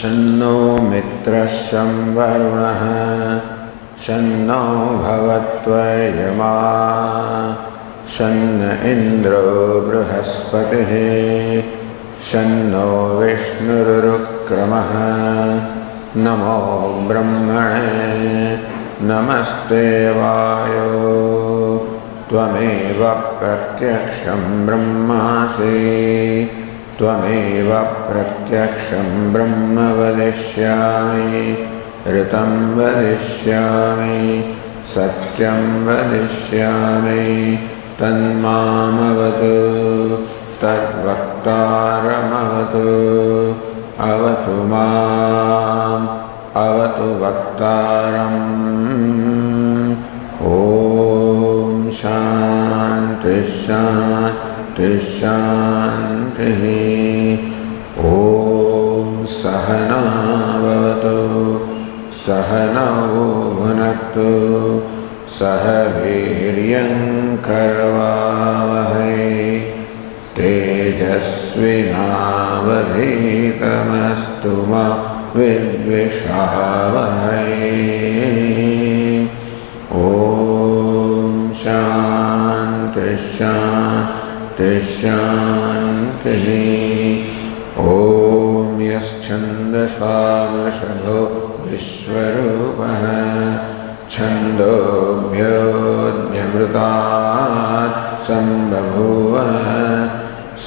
शन्नो मित्रः शं वरुणः शन्नो भवत्वर्यमा शन्न इन्द्रो बृहस्पतिः शन्नो विष्णुरुक्रमः नमो ब्रह्मणे नमस्ते वायो त्वमेव प्रत्यक्षं ब्रह्मासि त्वमेव प्रत्यक्षं ब्रह्म वदिष्यामि ऋतं वदिष्यामि सत्यं वदिष्यामि तन्मामवतु तद्वक्तारमवतु अवतु माम् अवतु वक्तारम् ॐ शान्ति शान्ति शान्तिः ॐ सहना भवतु सहनौ भुनक्तु सह वीर्यङ्करवावहै तेजस्विनावधीतमस्तु मा विद्विषावहै ॐ शान्ति शान्ति शान्तिः ॐ यश्छन्दसामशभो विश्वरूपः छन्दोभ्योऽध्यमृतात् सम्बभूव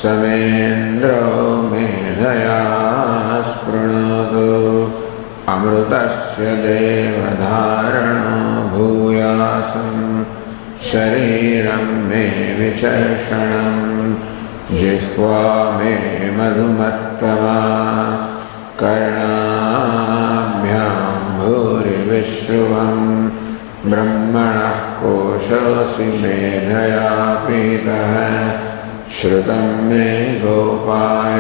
समेन्द्रो मेधया स्पृणोतु अमृतस्य देवधारणो भूयासं शरीरं मे विचर्षणं जिह्वा मे मधुमत्तमा कर्णाभ्यां भूरिविश्रुवं ब्रह्मणः कोशोऽसि मेधया पीतः श्रुतं मे गोपाय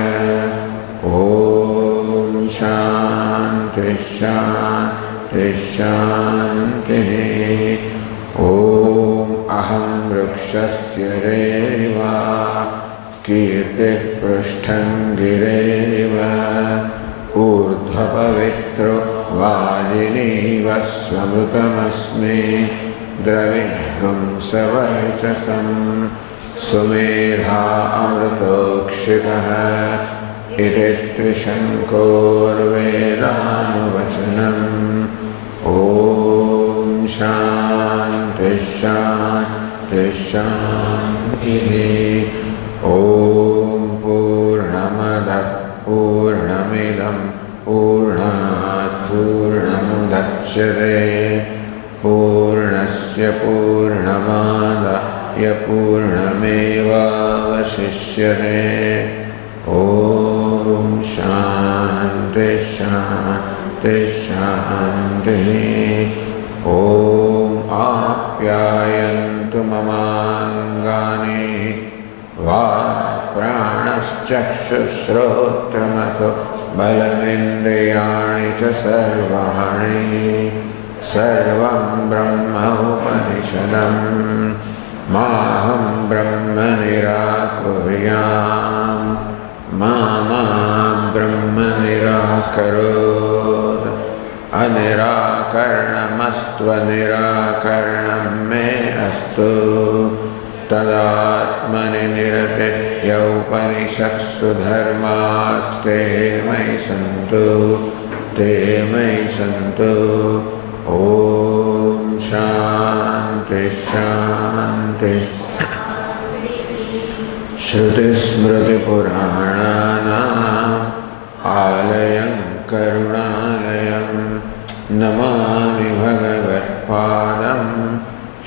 ॐ शान्ति शान्ति शान्तिः ॐ अहं वृक्षस्य रेरिवा कीर्तिः पृष्ठं गिरेरिव ऊर्ध्वपवित्रो वाजिनीव स्वमृतमस्मि द्रविणं सवर्चसम् सुमेधा अमृतोक्षितः इति त्रिशङ्कोर्वेदानुवचनम् ॐ शान्ति शान्ति शान्तिः ॐ पूर्णमदः पूर्णमिदं पूर्णात् पूर्णमुदच्यते पूर्णस्य पूर्णमादाय पूर्णमेवावशिष्यते ॐ शान्ति शान्ति शान्तिः ॐ आप्यायन्तु ममाङ्गानि वाक्प्राणश्चक्षुश्रोत्रमथो बलमिन्द्रियाणि च सर्वाणि सर्वं ब्रह्म उपनिषदम् माहं ब्रह्म निराकुर्याम् मा ब्रह्म निराकरोत् अनिराकरणमस्त्वनिराकरणं मे अस्तु तदात्मनि निरते उपनिषत्सु धर्मास्ते मयि सन्तु ते मयि सन्तु ॐ शान्ति शान्ति श्रुतिस्मृतिपुराणानाम् आलयं करुणालयं नमामि भगवत्पादं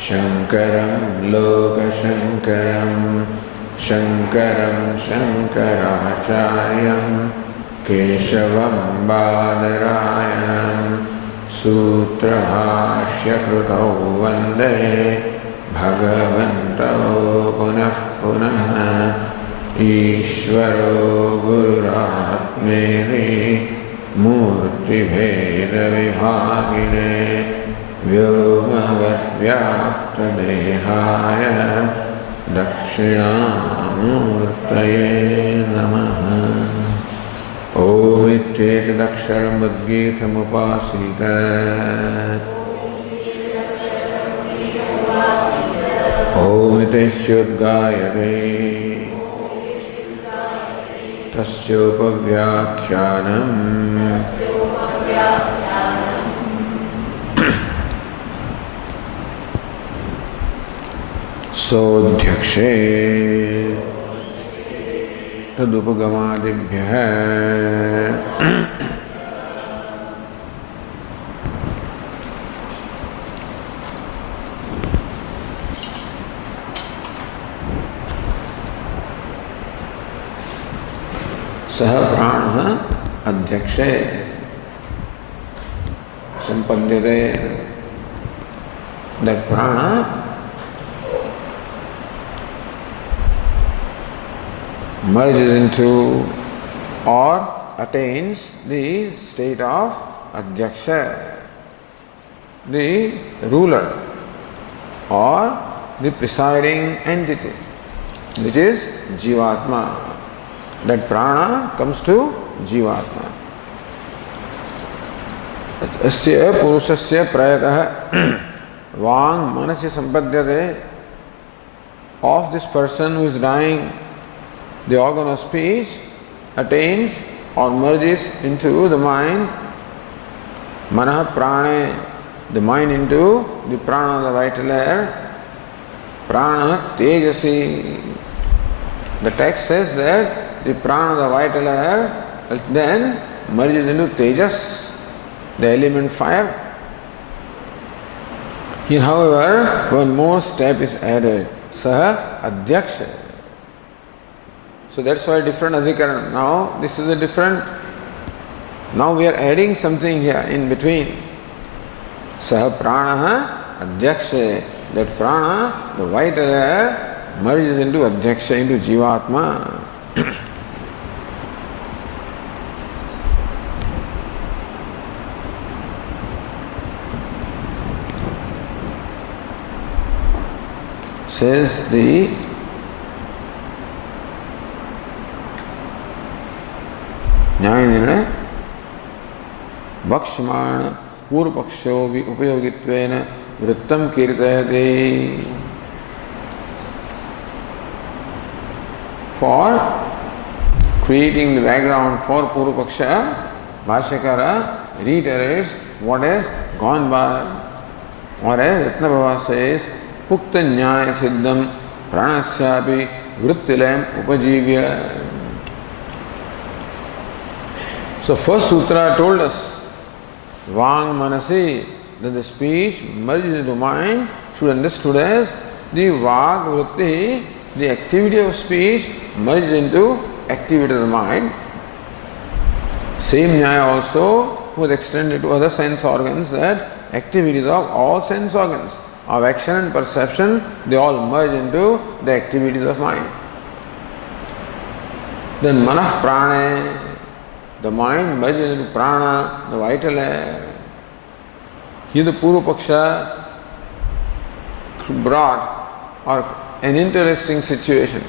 शङ्करं लोकशङ्करं शङ्करं शङ्कराचार्यं केशवं बादरायणं सूत्रभाष्यकृतौ वन्दे भगवन्तौ पुनः पुनः ईश्वरो गुरुरात्मेति मूर्तिभेदविभागिने व्योमवद्व्याप्तदेहाय दक्षिणामूर्तये नमः। ॐ इत्येतत् यदक्षरमुद्गीतमुपासीत ओमिति ह्युद्गायते तस्योपव्याख्यानम् सोऽध्यक्षे तदुपगमादिभ्यः सह प्राणः अध्यक्षे संपद्यते. That prana merges into or attains the state of Adhyaksha, the ruler or the presiding entity, which is Jivatma. That prana comes to Jivatma. अस्य पुरुषस्य प्रयतः वांग मनसि संपद्यते. Of this person who is dying, the organ of speech attains or merges into the mind. Manah prane, the mind into the prana, the vital air. Prana tejasi. The text says that the prana, the vital air, then merges into tejas, the element fire. Here, however, one more step is added. Saha adhyaksha. So that's why different adhikaran. Now this is a different. Now we are adding something here in between. Saha pranaha adhyaksha. That prana, the vital air, merges into adhyaksha, into jivatma. Says the न्यायनिर्णय वक्ष्यमाण पूर्वपक्षो भी उपयोगित्वेन वृत्तं कीर्तयते. For creating the background for Purvapaksha, Bhashyakara reiterates what has gone by. Or as Ratnabhava says, Pukta Nyaya Siddham Pranasyapi Vrittilayam Upajivya. So first sutra told us, Vang Manasi, that the speech merges into mind, should be understood as the Vag Vritti, the activity of speech merges into activity of the mind. Same Nyaya also was extended to other sense organs, that activities of all sense organs of action and perception, they all merge into the activities of mind. Then Manah Prane, the mind merges into prana, the vital air. Here the Purvapaksha brought or an interesting situation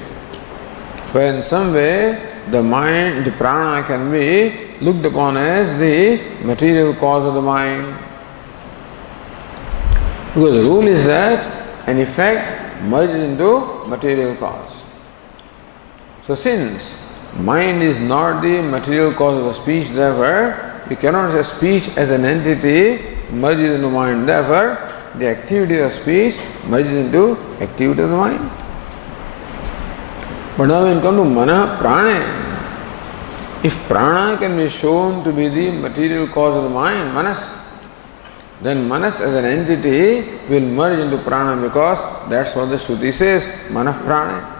where in some way the mind, the prana can be looked upon as the material cause of the mind. Because the rule is that an effect merges into material cause. So since mind is not the material cause of the speech, therefore we cannot say speech as an entity merges into mind. Therefore the activity of speech merges into activity of the mind. But now when we come to Mana Prana, if prana can be shown to be the material cause of the mind, Manas, then Manas as an entity will merge into prana, because that's what the Shruti says, Manah Prana.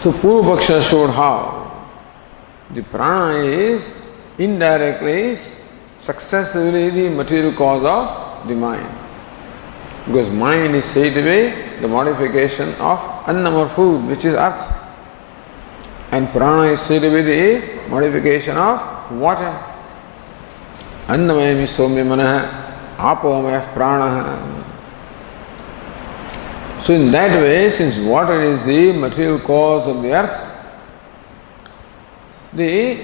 So Purvapaksha showed how the prana is indirectly, successively the material cause of the mind. Because mind is said to be the modification of annam or food, which is earth. And prana is said to be the modification of water. Annamayami somya manah, apomayah prana. So in that way, since water is the material cause of the earth, the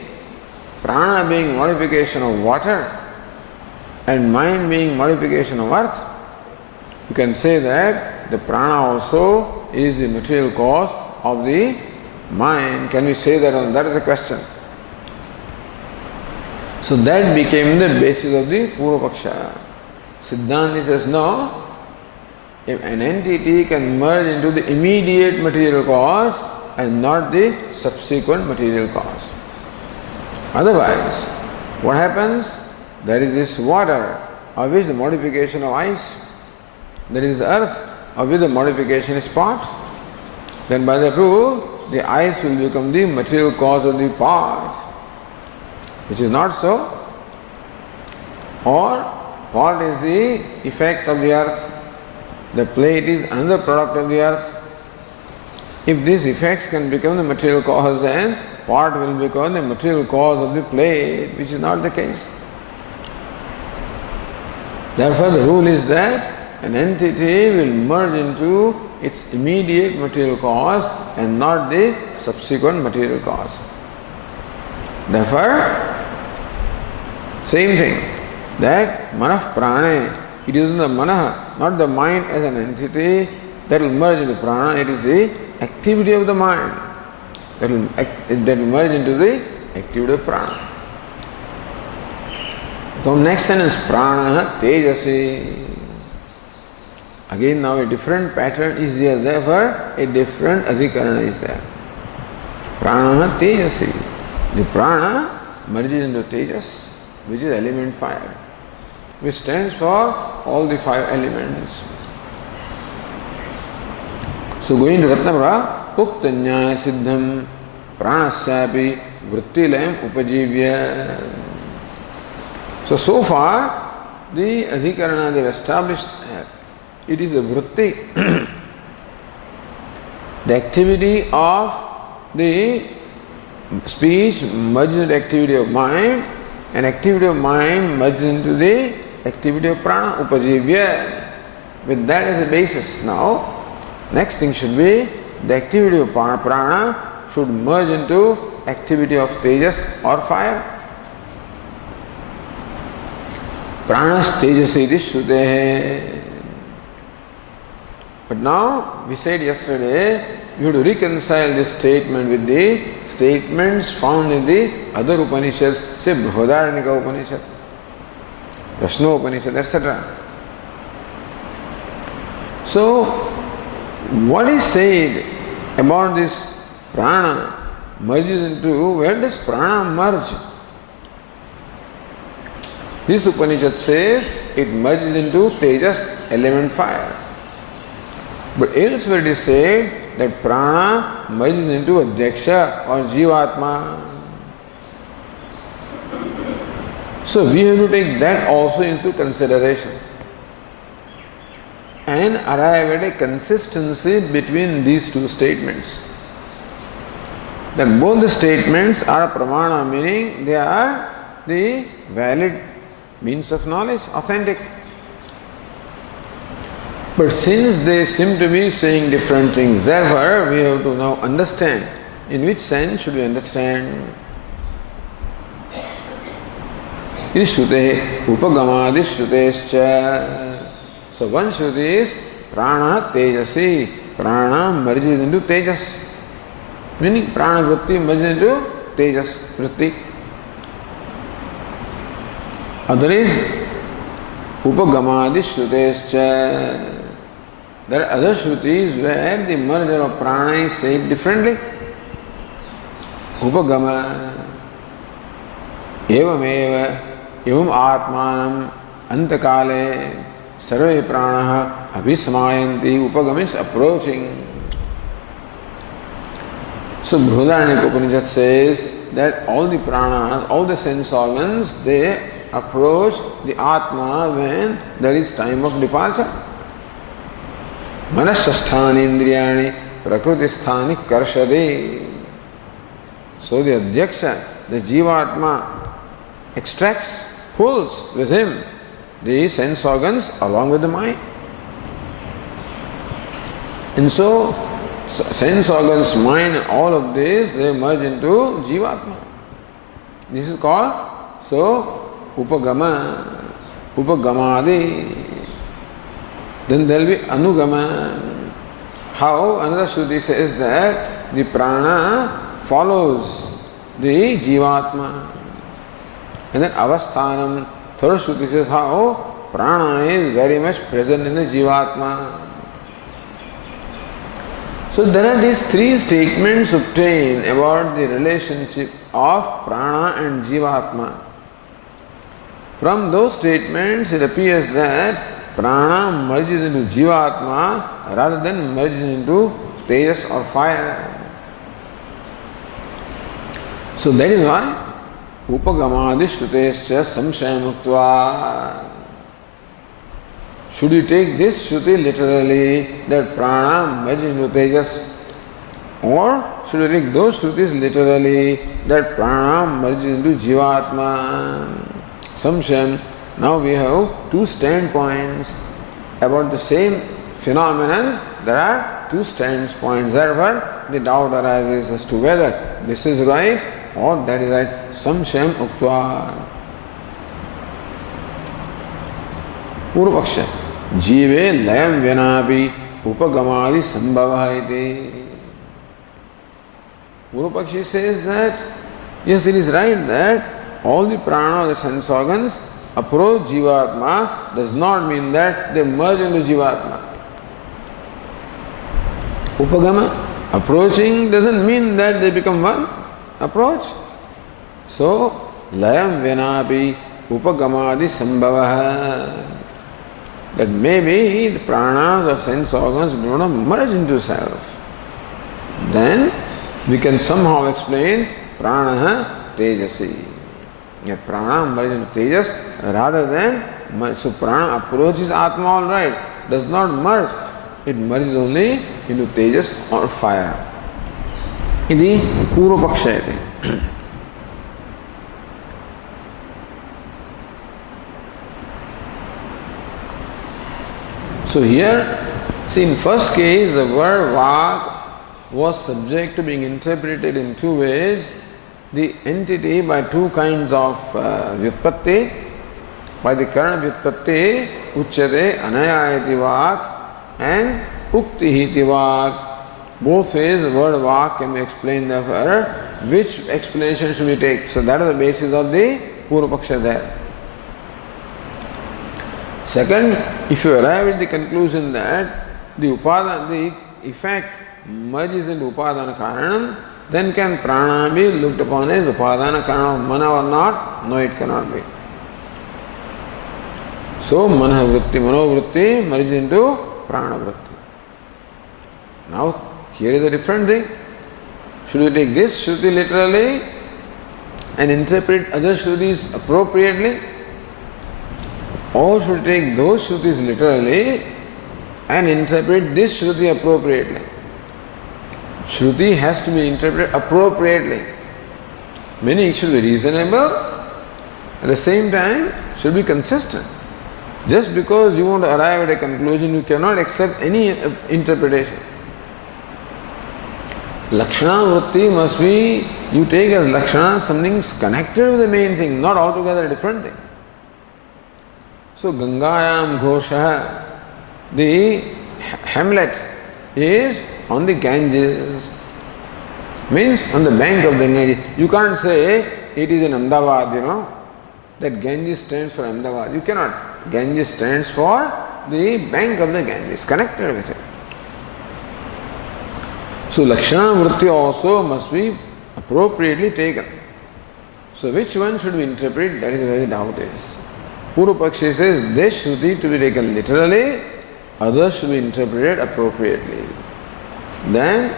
prana being modification of water and mind being modification of earth, you can say that the prana also is the material cause of the mind. Can we say that? That is the question. So that became the basis of the Purva Paksha. Siddhanti says no, if an entity can merge into the immediate material cause and not the subsequent material cause. Otherwise, what happens? There is this water, of which the modification of ice. There is the earth, of which the modification is pot. Then by that rule, the ice will become the material cause of the pot, which is not so. Or pot is the effect of the earth. The plate is another product of the earth. If these effects can become the material cause, then pot will become the material cause of the plate, which is not the case. Therefore, the rule is that an entity will merge into its immediate material cause and not the subsequent material cause. Therefore, same thing, that manah prana, it is the manah, not the mind as an entity, that will merge into prana. It is the activity of the mind that will merge into the activity of prana. So next sentence, prana tejasi. Again now a different pattern is there, therefore a different adhikarana is there. Prana tejasi. The prana merges into tejas, which is element 5, which stands for all the 5 elements. So going to Ratnavara, Ukta Nyaya Siddham Pranasyapi Vrittilayam Upajivya. So far the adhikarana they have established that it is a vritti, the activity of the speech merges into the activity of mind, and activity of mind merges into the activity of prana, upajivya. With that as a basis now, next thing should be the activity of prana should merge into activity of tejas or fire. Pranas tejasi shrute. But now, we said yesterday, you have to reconcile this statement with the statements found in the other Upanishads, say Brihadaranyaka Upanishad, Prashna Upanishad, etc. So, what is said about this prana merges into, where does prana merge? This Upanishad says it merges into tejas, element fire. But elsewhere it is said that prana merges into adhyaksha or jivatma. So we have to take that also into consideration and arrive at a consistency between these two statements. That both the statements are pramana, meaning they are the valid means of knowledge, authentic. But since they seem to be saying different things, therefore we have to now understand in which sense should we understand. Ishrute upagamadi shrutescha. So one shruti is prana tejasi. Prana merges into tejas. Meaning prana vritti merges into tejas vritti. Other is upagamadi shrutescha. There are other shrutis where the merger of prana is said differently. Upagama evameva evam atmanam antakale sarve pranaha abhismayanti. Upagama is approaching. So Brihadaranyaka Upanishad says that all the pranas, all the sense organs, they approach the Atma when there is time of departure. Manasasthani indriyani prakritisthani karshade. So the adhyaksha, the jivatma, extracts, pulls with him the sense organs along with the mind. And so sense organs, mind, all of this, they merge into jivatma. This is called, so, upagama, upagamadi. Then there will be anugama. How another Shruti says that the prana follows the jivatma. And then avasthanam, third Shruti says how prana is very much present in the jivatma. So there are these three statements obtained about the relationship of prana and jivatma. From those statements it appears that prana merges into jivatma rather than merges into tejas or fire. So that is why upagamadi shrutescha samshayam uktva. Should we take this Shruti literally that prana merges into tejas, or should we take those Shrutis literally that prana merges into jivatma? Samshayam. Now we have two standpoints about the same phenomenon. There are two standpoints. Therefore, the doubt arises as to whether this is right or that is right. Samshayam uktva. Purvaksha. Jive layam vinapi upagamadi sambhava iti. Purvapakshi says that yes, it is right that all the prana of the sense organs approach jivatma, does not mean that they merge into jivatma. Upagama, approaching doesn't mean that they become one. Approach. So, layam vinapi upagamadi sambhava. That maybe the pranas of sense organs do not merge into self. Then we can somehow explain prana tejasi. Yeah, prana merges into tejas rather than, so prana approaches atma all right, does not merge. It merges only into tejas or fire. Iti purvapaksha iti. So here, see, in first case, the word vak was subject to being interpreted in two ways. The entity by two kinds of vyutpatti. By the current vyutpatti, uchyate anayayati vak and uktihiti vak. Both ways the word vak can be explained, therefore, which explanation should we take? So that is the basis of the purvapaksha there. Second, if you arrive at the conclusion that the effect merges into upadana karanam, then can prana be looked upon as upadana karanam of mana or not? No, it cannot be. So, manovritti merges into prana vritti. Now, here is a different thing. Should we take this Shruti literally and interpret other Shrutis appropriately? Or should we take those Shrutis literally and interpret this Shruti appropriately? Shruti has to be interpreted appropriately. Meaning it should be reasonable, at the same time should be consistent. Just because you want to arrive at a conclusion, you cannot accept any interpretation. Lakshana vritti must be, you take as Lakshana something connected with the main thing, not altogether a different thing. So Gangayam Ghosha, the hamlet is on the Ganges, means on the bank of the Ganges. You can't say it is in Ahmedabad, that Ganges stands for Ahmedabad. You cannot. Ganges stands for the bank of the Ganges, connected with it. So Lakshana vritti also must be appropriately taken. So which one should we interpret? That is where the doubt is. Purvapakshi says this Shruti to be taken literally, others should be interpreted appropriately. Then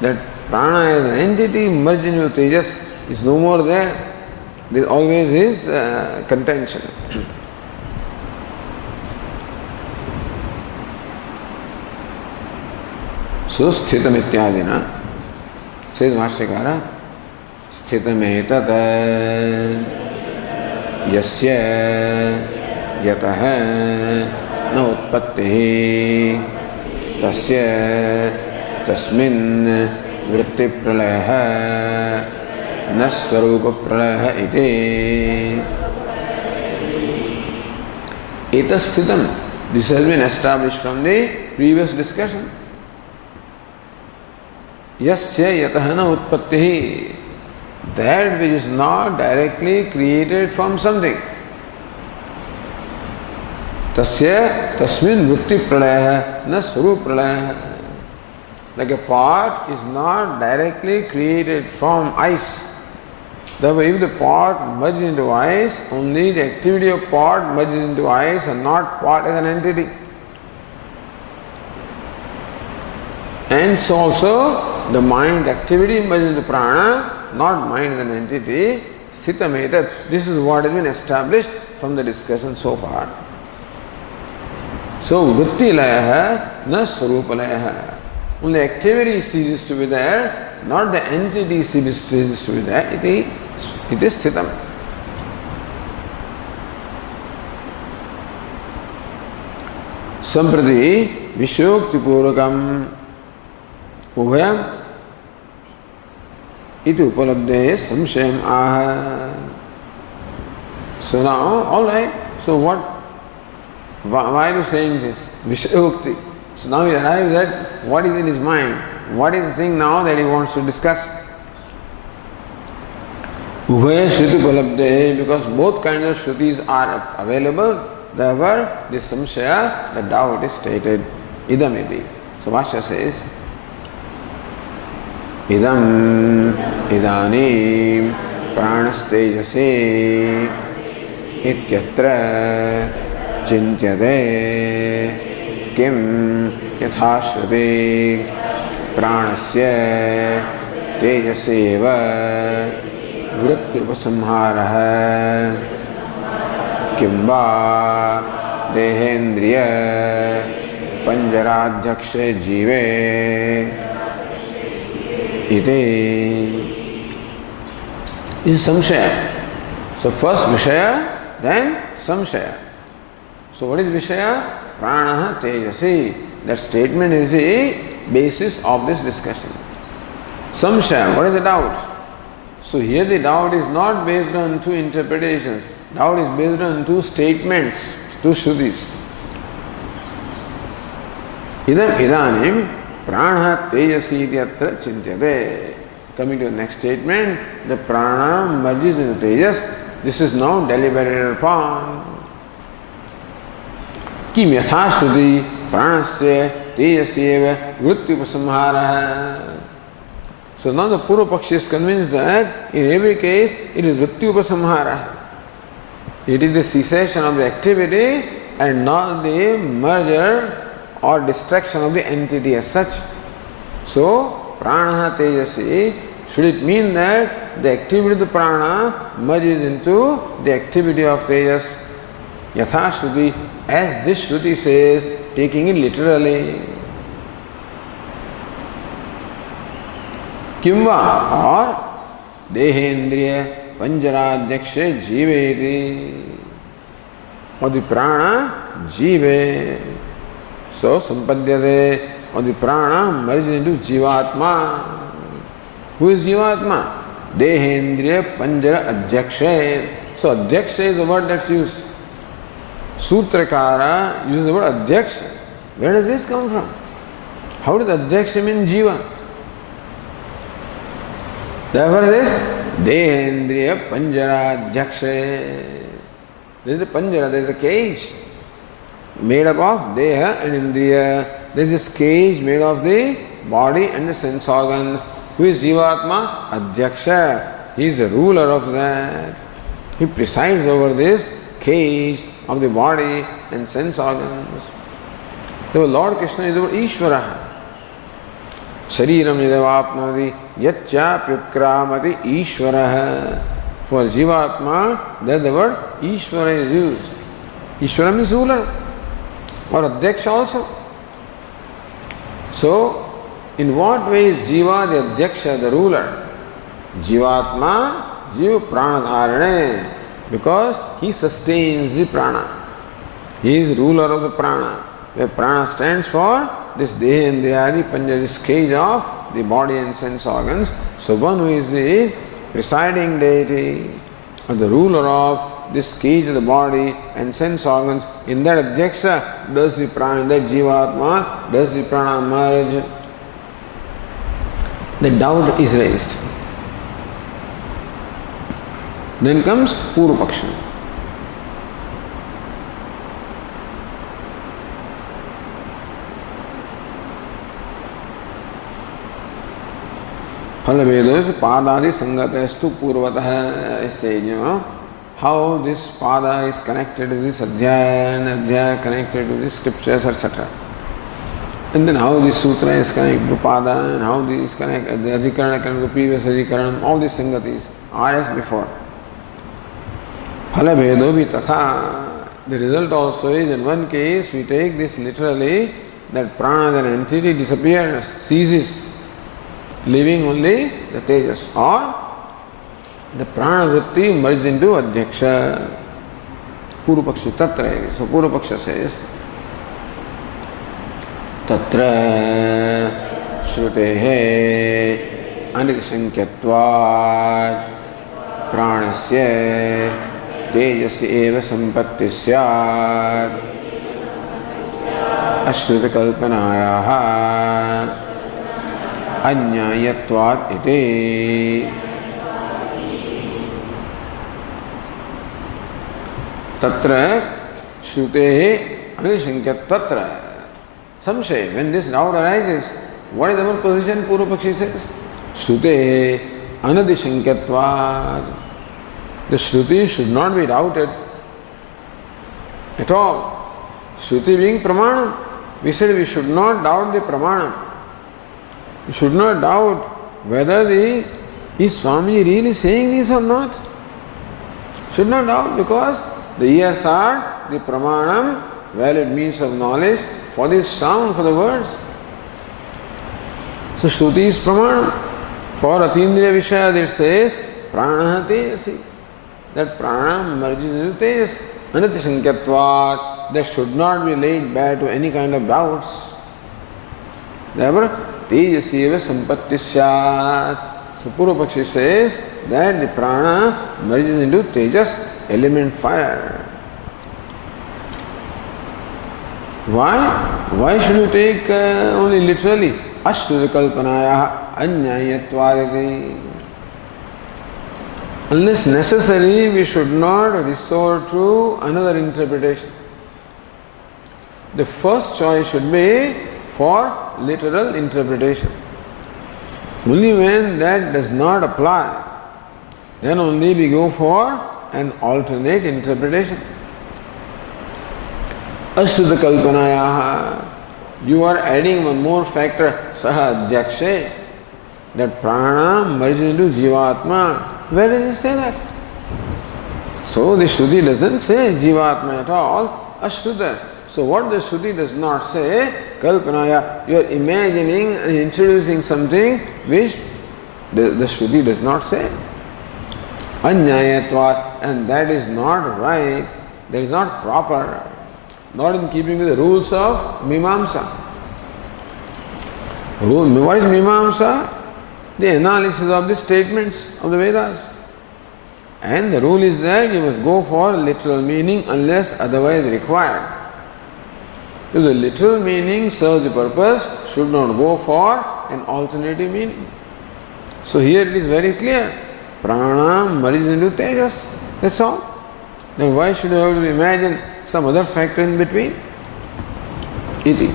that prana as an entity merged into tejas is no more there. There always is contention. So sthitam ityadina, says Bhashyakara, sthitam etat yasya yatah na utpattihi tasya tasmin vritti pralayah न स्वरूप प्रलय iti. Etassthitam. This has been established from the previous discussion. Yasya yatahana utpattihi. That which is not directly created from something. Tasya tasmin vritti pralaya na swarup pralaya. Like a pot is not directly created from ice. Therefore, if the pot merges into ice, only the activity of pot merges into ice and not pot as an entity. And so also the mind activity merges into prana, not mind as an entity. Sthitametat. This is what has been established from the discussion so far. So, vritti layaha na swarupa layaha. Only activity ceases to be there, not the entity ceases to be there. It is sthitam. Samprati vishokti purvakam ubhayam iti upalabdhe samshayam aha. So now, all right. So why are you saying this? Vishokti. So now he arrives at what is in his mind. What is the thing now that he wants to discuss? Ubhaya shruti upalabdhe, because both kinds of shrutis are available, therefore this samshaya, the doubt is stated. Idam iti. So Bhashya says, Idam idanim pranastejase ityatra chintyate किम यथाश्रुति प्राणस्य तेजसेव वृत्त्युपसंहारः किं वा देहेन्द्रिय पंजराध्यक्ष जीवे इति. This is samshaya. So first vishaya, then samshaya. So what is vishaya? Prana tejasi. That statement is the basis of this discussion. Samshaya, what is the doubt? So here the doubt is not based on two interpretations. Doubt is based on two statements, two shrutis. Idam idanim prana tejasi ityatra chintyate. Coming to the next statement, the prana merges into tejas. This is now deliberated upon. Kim yathashruti pranasya tejasyeva vrittyupasamhara. So now the Purva Pakshi is convinced that in every case it is vrittyupasamhara. It is the cessation of the activity and not the merger or destruction of the entity as such. So prana tejasi, should it mean that the activity of the prana merges into the activity of tejas? Yatha Shruti, as this Shruti says, taking it literally. Kimva, or Dehendriya Panjaradyaksha Jiveti, or the prana Jive. So Sampadyate, or the prana merges into Jivatma. Who is Jivatma? Dehendriya Panjara Adhyaksha. So Adhyaksha is the word that's used. Sutrakara uses the word Adhyaksha. Where does this come from? How does Adhyaksha mean Jiva? Therefore it is Dehendriya Panjara Adhyaksha. There is a Panjara, there is a cage made up of Deha and Indriya. There is this cage made of the body and the sense organs. Who is Jivatma? Adhyaksha. He is the ruler of that. He presides over this cage of the body and sense organs. So Lord Krishna is the word Ishvara. Shariram yadavapnati yachapyutkramati Ishvara. For Jivatma, there the word Ishvara is used. Ishvara means ruler or Adhyaksha also. So, in what way is Jiva the Adhyaksha, the ruler? Jivatma, Jiva Pranadharane, because he sustains the prana. He is ruler of the prana. Where prana stands for this Deha Indriyadi Panja, this cage of the body and sense organs. So one who is the presiding deity, or the ruler of this cage of the body and sense organs, in that Adhyatma does the prana, that Jivatma does the prana merge. The doubt is raised. Then comes Purva Paksha. Phalavedos Padadi Sangatestu Purvatah is saying, how this Pada is connected to this Adhyaya and Adhyaya connected to the scriptures, etc. And then how this Sutra is connected to Pada and how this is connected, the Adhikarana connected to the previous Adhikaranam, all these Sangatis are as before. Phalavedo Tatha. The result also is, in one case, we take this literally, that prana, an entity disappears, ceases, leaving only the tejas, or the prana vritti merged into adhyaksha. Purvapaksha tatra. So Purvapaksha says, tatra shrutehe anisankyatvat pranasya tejasi eva sampatti syat ashruta kalpanayaha Anyayatvat iti. Tatra shrutehe anisankyat tatra. Some say, when this doubt arises, what is our position? Purvapakshi says, shrutehe anadisankyatvat. The shruti should not be doubted at all. Shruti being pramana, we said we should not doubt the pramana. You should not doubt whether is Swami really saying this or not. Should not doubt, because the ears are the pramanam, valid means of knowledge for this sound, for the words. So Shruti is pramanam. For Atindriya Vishaya it says prana tejasi. That prana merges into tejas. Anatisankyatvat. That should not be laid bare to any kind of doubts. Therefore, Tejaseva sampatti syat. So Purvapakshi says that the prana merges into tejas, element fire. Why? Why should you take only literally? Ashruta kalpanaya anyayatvariti. Unless necessary, we should not resort to another interpretation. The first choice should be for literal interpretation. Only when that does not apply, then only we go for an alternate interpretation. Ashruta kalpanayaha. You are adding one more factor, saha adhyakshe, that prana merges into jivatma. Where does it say that? So the Shruti doesn't say jivatma at all, ashruta. So what the Shruti does not say, kalpanaya, you are imagining and introducing something which the Shruti does not say. Anyayatvat, and that is not right, that is not proper, not in keeping with the rules of Mimamsa. What is Mimamsa? The analysis of the statements of the Vedas. And the rule is that you must go for literal meaning unless otherwise required. If the literal meaning serves the purpose, should not go for an alternative meaning. So here it is very clear. Prana merges into tejas. That's all. Then why should you have to imagine some other factor in between? Iti.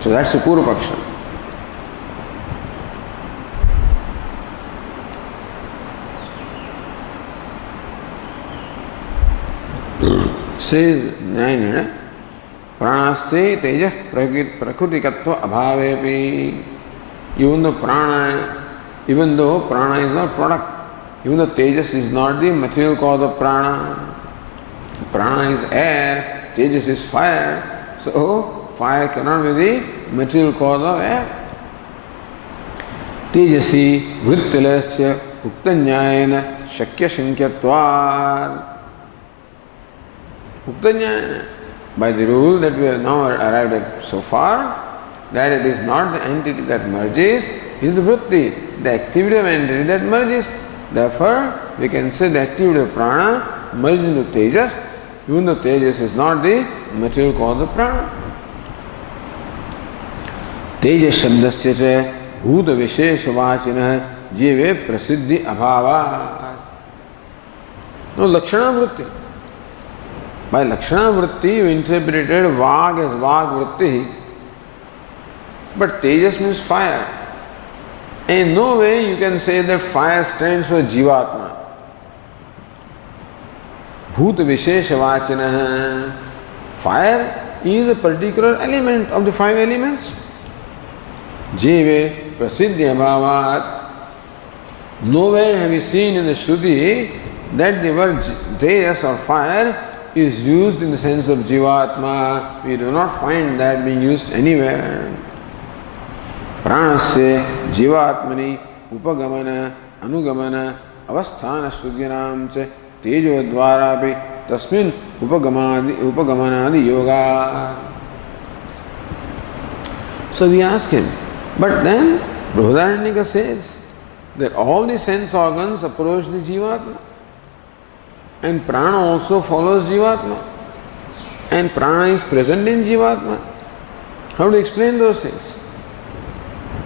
So that's the Purvapaksha. Says 9. Pranaste tejas prakritikatva abhavepi. Even though prana is not product, even though tejas is not the material cause of prana. Prana is air, tejas is fire. So fire cannot be the material cause of air. Tejasi vrittilasya uktanyayana shakya shankyatvat. Uktanyayana. By the rule that we have now arrived at so far, that it is not the entity that merges, it is the vritti, the activity of entity that merges. Therefore, we can say the activity of prana merged into Tejas, even though Tejas is not the material cause of prana. Tejas shabdasya cha bhuta visheshvachina jive prasiddhi abhava. No, Lakshana Vritti. By Lakshana Vritti, you interpreted Vag as Vag Vritti, but Tejas means fire. In no way you can say that fire stands for Jivatma. Bhuta Visheshavachana. Fire is a particular element of the five elements. Jive Prasiddhi Abhavat. Nowhere have we seen in the Shruti that the word Tejas or fire is used in the sense of Jivatma. We do not find that being used anywhere. Pranasya Jivatmani Upagamana Anugamana Avasthana Shuddhinam cha Tejo Dvarapi Tasmin Upagamana Yoga. So we ask him, but then Brihadaranyaka says that all the sense organs approach the Jivatma, and prana also follows Jivatma, and prana is present in Jivatma. How to explain those things?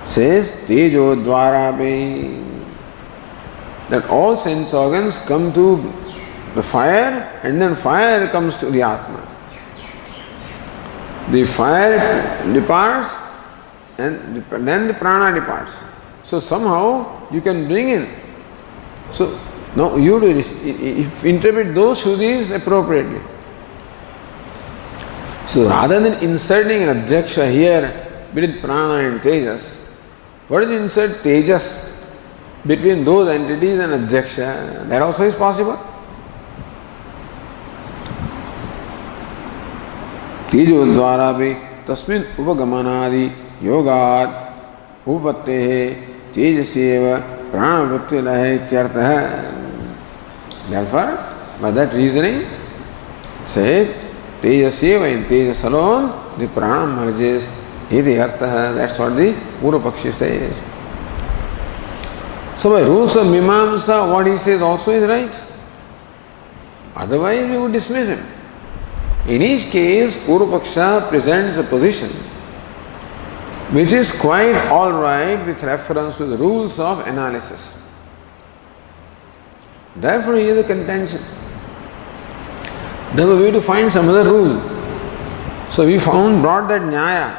Says Tejo Dvarapi, that all sense organs come to the fire, and then fire comes to the Atma. The fire departs, and then the prana departs. So somehow you can bring in. So now you do interpret those Shrutis appropriately. So rather than inserting an adhyaksha here between prana and tejas, what if you insert tejas between those entities and adhyaksha? That also is possible. Tejo dvarapi tasmin upagamanaadi yogat upattehe tejasyeva pranavrittilahe ityartha. Therefore, by that reasoning, say tejasyeva, in tejas alone, the prana merges. Iti artha, that's what the Purvapakshi says. So by rules of Mimamsa, what he says also is right. Otherwise we would dismiss him. In each case, Purvapaksha presents a position which is quite alright with reference to the rules of analysis. Therefore he is a contention. Therefore we have to find some other rule. So we brought that Nyaya,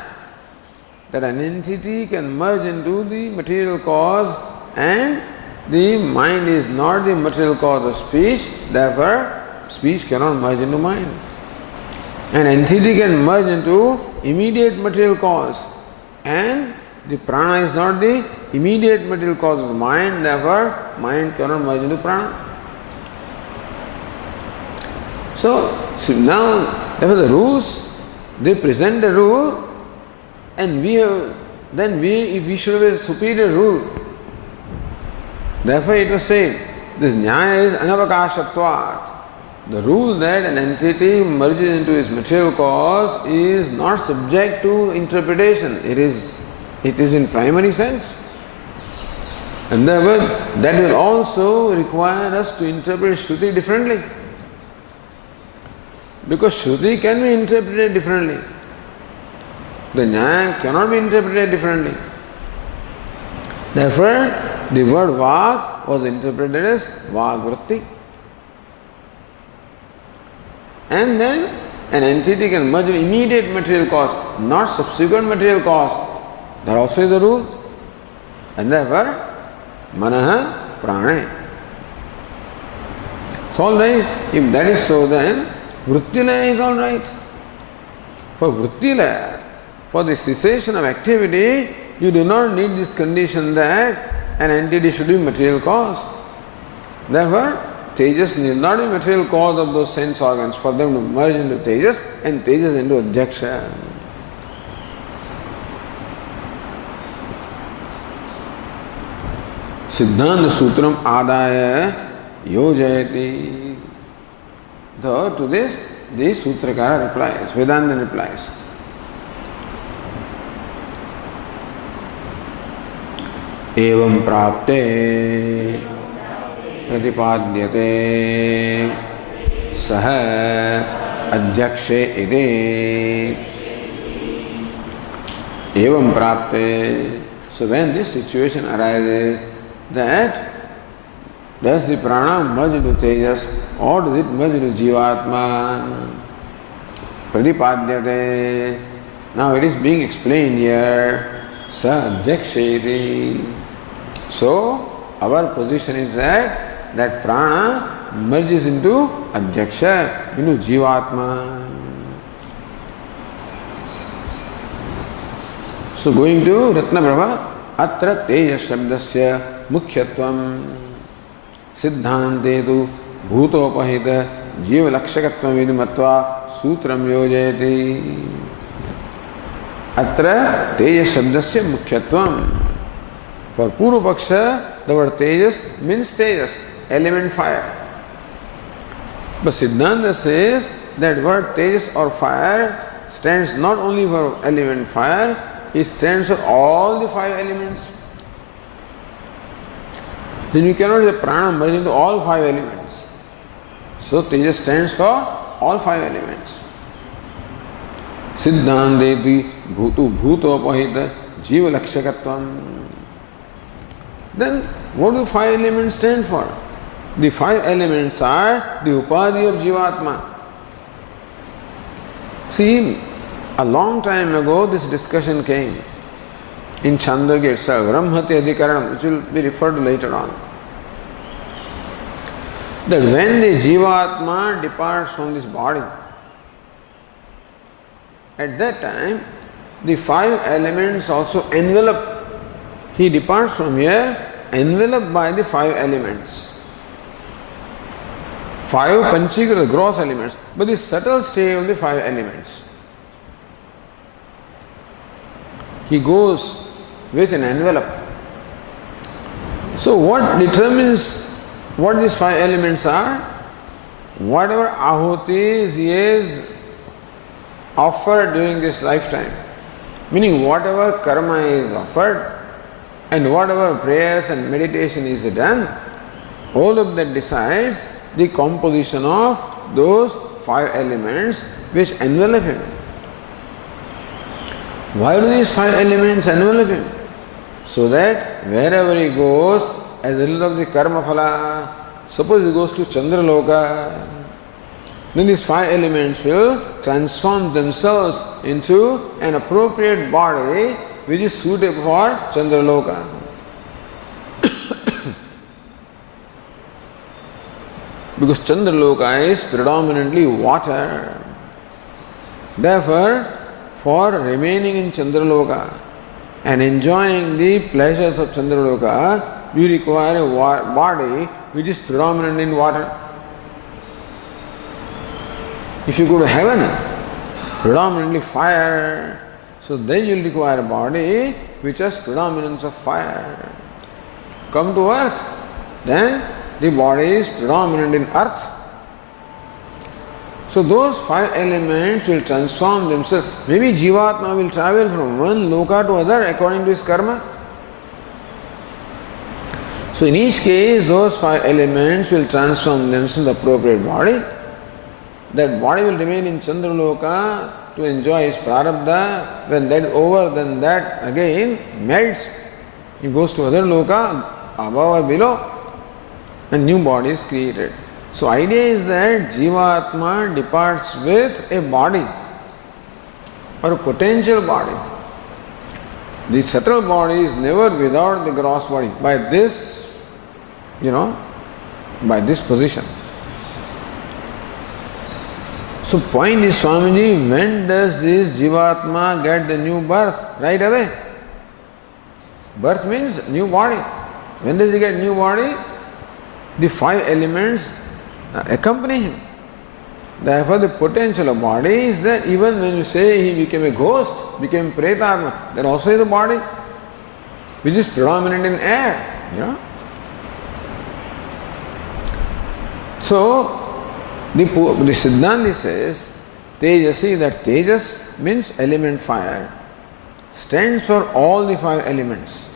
that an entity can merge into the material cause, and the mind is not the material cause of speech, therefore speech cannot merge into mind. An entity can merge into immediate material cause, and the prana is not the immediate material cause of the mind, therefore mind cannot merge into prana. So now, therefore the rules, they present the rule, and if we should have a superior rule. Therefore it was said, this Nyaya is anavakashatvat. The rule that an entity merges into its material cause is not subject to interpretation. It is in primary sense. And therefore that will also require us to interpret Shruti differently. Because Shruti can be interpreted differently. The Nyaya cannot be interpreted differently. Therefore, the word Vag was interpreted as Vag Vritti. And then an entity can merge with immediate material cause, not subsequent material cause. That also is the rule. And therefore, Manaha Prane. It's all right. If that is so, then Vrittilaya is all right. For Vrittilaya, for the cessation of activity, you do not need this condition that an entity should be material cause. Therefore, Tejas need not be material cause of those sense organs for them to merge into Tejas and Tejas into Adhyaksha. Siddhanta Sutram Adaya Yojayati. Though to this, the Sutrakara replies, Vedanta replies. Evam prapte प्रतिपाद्यते सह अध्यक्षे इति एवं प्राप्ते. So when this situation arises, that does the prana merge into tejas or does it merge into jivatma? Pradipadyate. Now it is being explained here. Sa adhyaksheti. So our position is that prana merges into adhyaksha, into jivatma. So going to Ratnaprabha, atra tejas shabdasya mukhyatvam siddhante tu bhutopahita jiva lakshakatvam vidimatva sutram yojayati. Atra tejas shabdasya mukhyatvam. For Purva Paksha, the word tejas means tejas, element fire. But Siddhanta says that word tejas or fire stands not only for element fire, it stands for all the 5 elements. Then you cannot say prana merge into all 5 elements. So tejas stands for all 5 elements. Siddhanteti bhutopahita jiva lakshakatvam. Then what do 5 elements stand for? The 5 elements are the upadhi of jivatma. See, a long time ago this discussion came in Chhandogya itself, Brahmati Adhikaranam, which will be referred to later on. That when the jivatma departs from this body, at that time the 5 elements also envelop. He departs from here enveloped by the 5 elements. 5 panchikara, gross elements, but the subtle state of the 5 elements. He goes with an envelope. So what determines what these 5 elements are? Whatever ahutis he is offered during this lifetime, meaning whatever karma is offered and whatever prayers and meditation is done, all of that decides the composition of those 5 elements which envelop him. Why do these 5 elements envelop him? So that wherever he goes, as a result of the karma phala, suppose he goes to Chandraloka, then these 5 elements will transform themselves into an appropriate body which is suitable for Chandraloka. Because Chandraloka is predominantly water. Therefore, for remaining in Chandraloka and enjoying the pleasures of Chandraloka, you require a body which is predominant in water. If you go to heaven, predominantly fire, so then you will require a body which has predominance of fire. Come to earth, then the body is predominant in earth. So those 5 elements will transform themselves. Maybe Jivatma will travel from one loka to other according to his karma. So in each case, those 5 elements will transform themselves in the appropriate body. That body will remain in Chandraloka to enjoy his prarabdha. When that is over, then that again melts. He goes to other loka, above or below, and new body is created. So idea is that Jivatma departs with a body or a potential body. The subtle body is never without the gross body. By this, by this position. So point is, Swamiji, when does this Jivatma get the new birth? Right away. Birth means new body. When does he get new body? The 5 elements accompany him. Therefore, the potential of body is that even when you say he became a ghost, became pretatma, that also is a body which is predominant in air. So, the Siddhanti says, Tejasi, that Tejas means element fire, stands for all the 5 elements.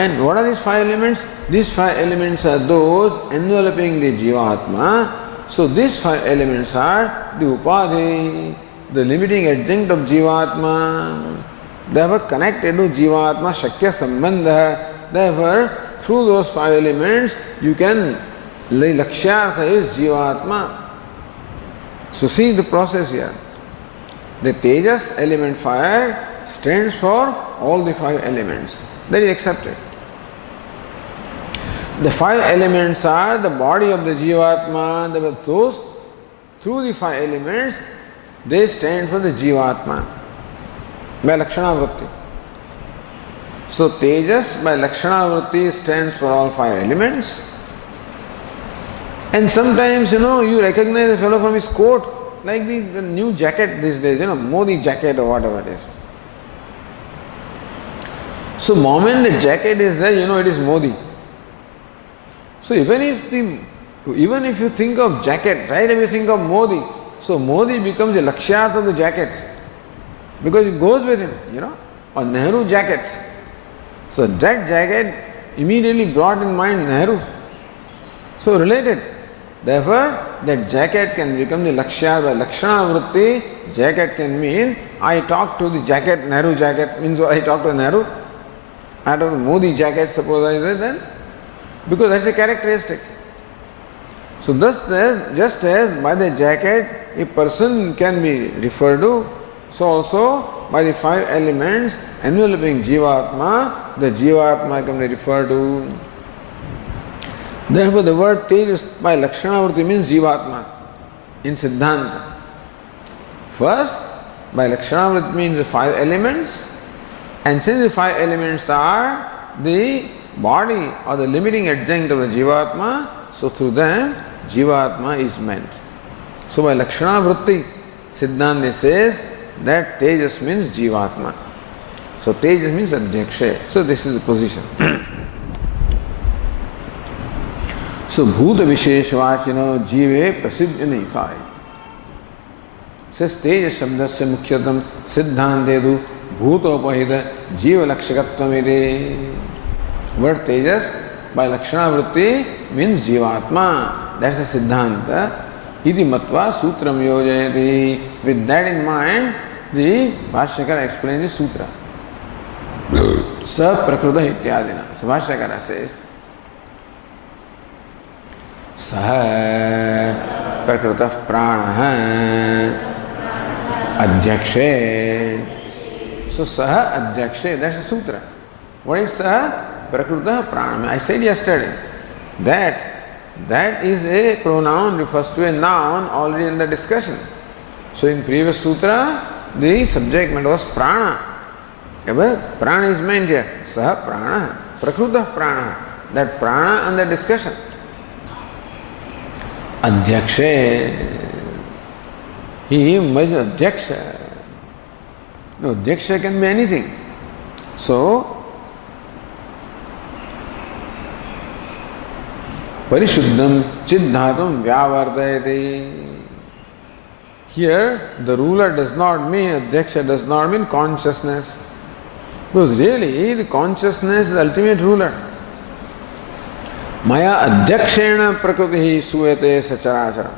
And what are these five elements? These five elements are those enveloping the Jivatma. So these five elements are the Upadhi, the limiting adjunct of Jivatma. They were connected to Jivatma, Shakya Sambandha. Therefore, through those five elements, you can, Lakshyartha is Jivatma. So see the process here. The Tejas element fire stands for all the five elements. That is accepted. The five elements are the body of the Jivatma. Those, through the five elements, they stand for the Jivatma by Lakshana Vritti. So Tejas by Lakshana Vritti stands for all five elements. And sometimes, you recognize a fellow from his coat, like the new jacket these days, Modi jacket or whatever it is. So moment the jacket is there, it is Modi. So even if you think of jacket, right, if you think of Modi, so Modi becomes a Lakshyartha of the jacket because it goes with him, or Nehru jacket. So that jacket immediately brought in mind Nehru. So related. Therefore, that jacket can become the Lakshya by Lakshana Vritti. Jacket can mean I talk to the jacket, Nehru jacket means I talk to Nehru. I talk to Modi jacket, suppose I say then. Because that's a characteristic. So just as by the jacket a person can be referred to, so also by the five elements enveloping Jivatma, the Jivatma can be referred to. Therefore the word Tejas by Lakshana Vritti means Jivatma in Siddhanta. First, by Lakshana Vritti means the five elements, and since the five elements are the body or the limiting adjunct of the Jivatma, so through them Jivatma is meant. So by Lakshana Vritti, Siddhanta says that Tejas means Jivatma. So Tejas means Adhyaksha. So this is the position. So Bhuta Visheshvachino Jive Prasiddhini, sorry. Says Tejas Shabdasya Mukhyatam Siddhantedu Bhutopahita Jiva Lakshakatvam. Word Tejas by Lakshana Vritti means Jivatma. That's the Siddhanta. Iti Matva Sutram Yojayati. With that in mind, the Bhashyakara explains the Sutra. Sa Prakruta Ityadina. So Bhashyakara says, Saha Prakrutah Pranaha Adhyakshe. So Saha Adhyakshe, that's the Sutra. What is Saha? Prakrutah Pranam. I said yesterday that is a pronoun, refers to a noun already in the discussion. So in previous sutra, the subject matter was prana. Prana is meant here. Saha prana. Prakrutah prana. That prana under discussion. Adhyaksha. He merged Adhyaksha. No, Adhyaksha can be anything. So, Parishuddham Chiddhatum Vyavardayate. Here, the ruler does not mean, Adhyaksha does not mean consciousness. Because really, the consciousness is the ultimate ruler. Maya Adhyakshena Prakritihi Suyate Sacharacharam.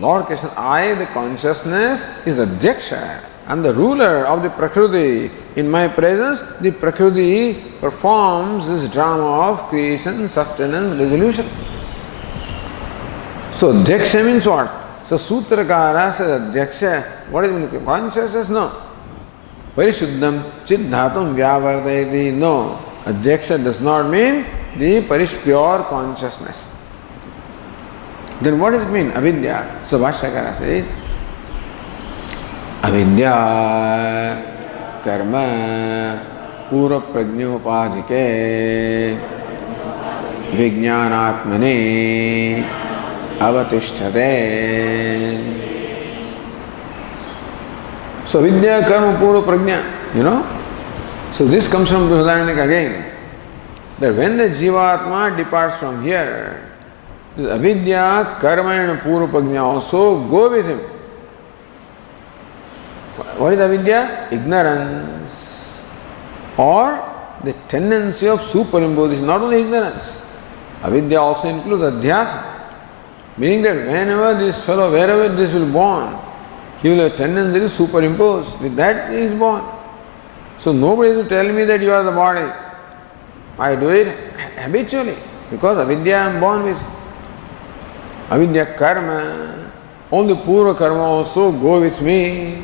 Lord Krishna, I, the consciousness, is the Adhyaksha. I am the ruler of the Prakriti. In my presence, the Prakriti performs this drama of creation, sustenance, resolution. So Adhyaksha means what? So Sutrakara says Adhyaksha. What is it? Consciousness? No. Parishuddham Chiddhatum Vyavardayati. No. Adhyaksha does not mean the pure consciousness. Then what does it mean? Avidya. So Bhashyakara says, Avidya Karma Pura Prajñopadhike Vijñānātmane Avatishtade. So Vidya Karma Pura Prajña, So this comes from Brihadaranyaka again. That when the Jivatma departs from here, the Avidya, Karma and Pura Prajña also go with him. What is avidya? Ignorance or the tendency of superimposition, not only ignorance. Avidya also includes adhyatma, meaning that whenever this fellow, wherever this will born, he will have a tendency to superimpose. With that he is born. So nobody will tell me that you are the body. I do it habitually because avidya I am born with. Avidya karma, all the purva karma also go with me.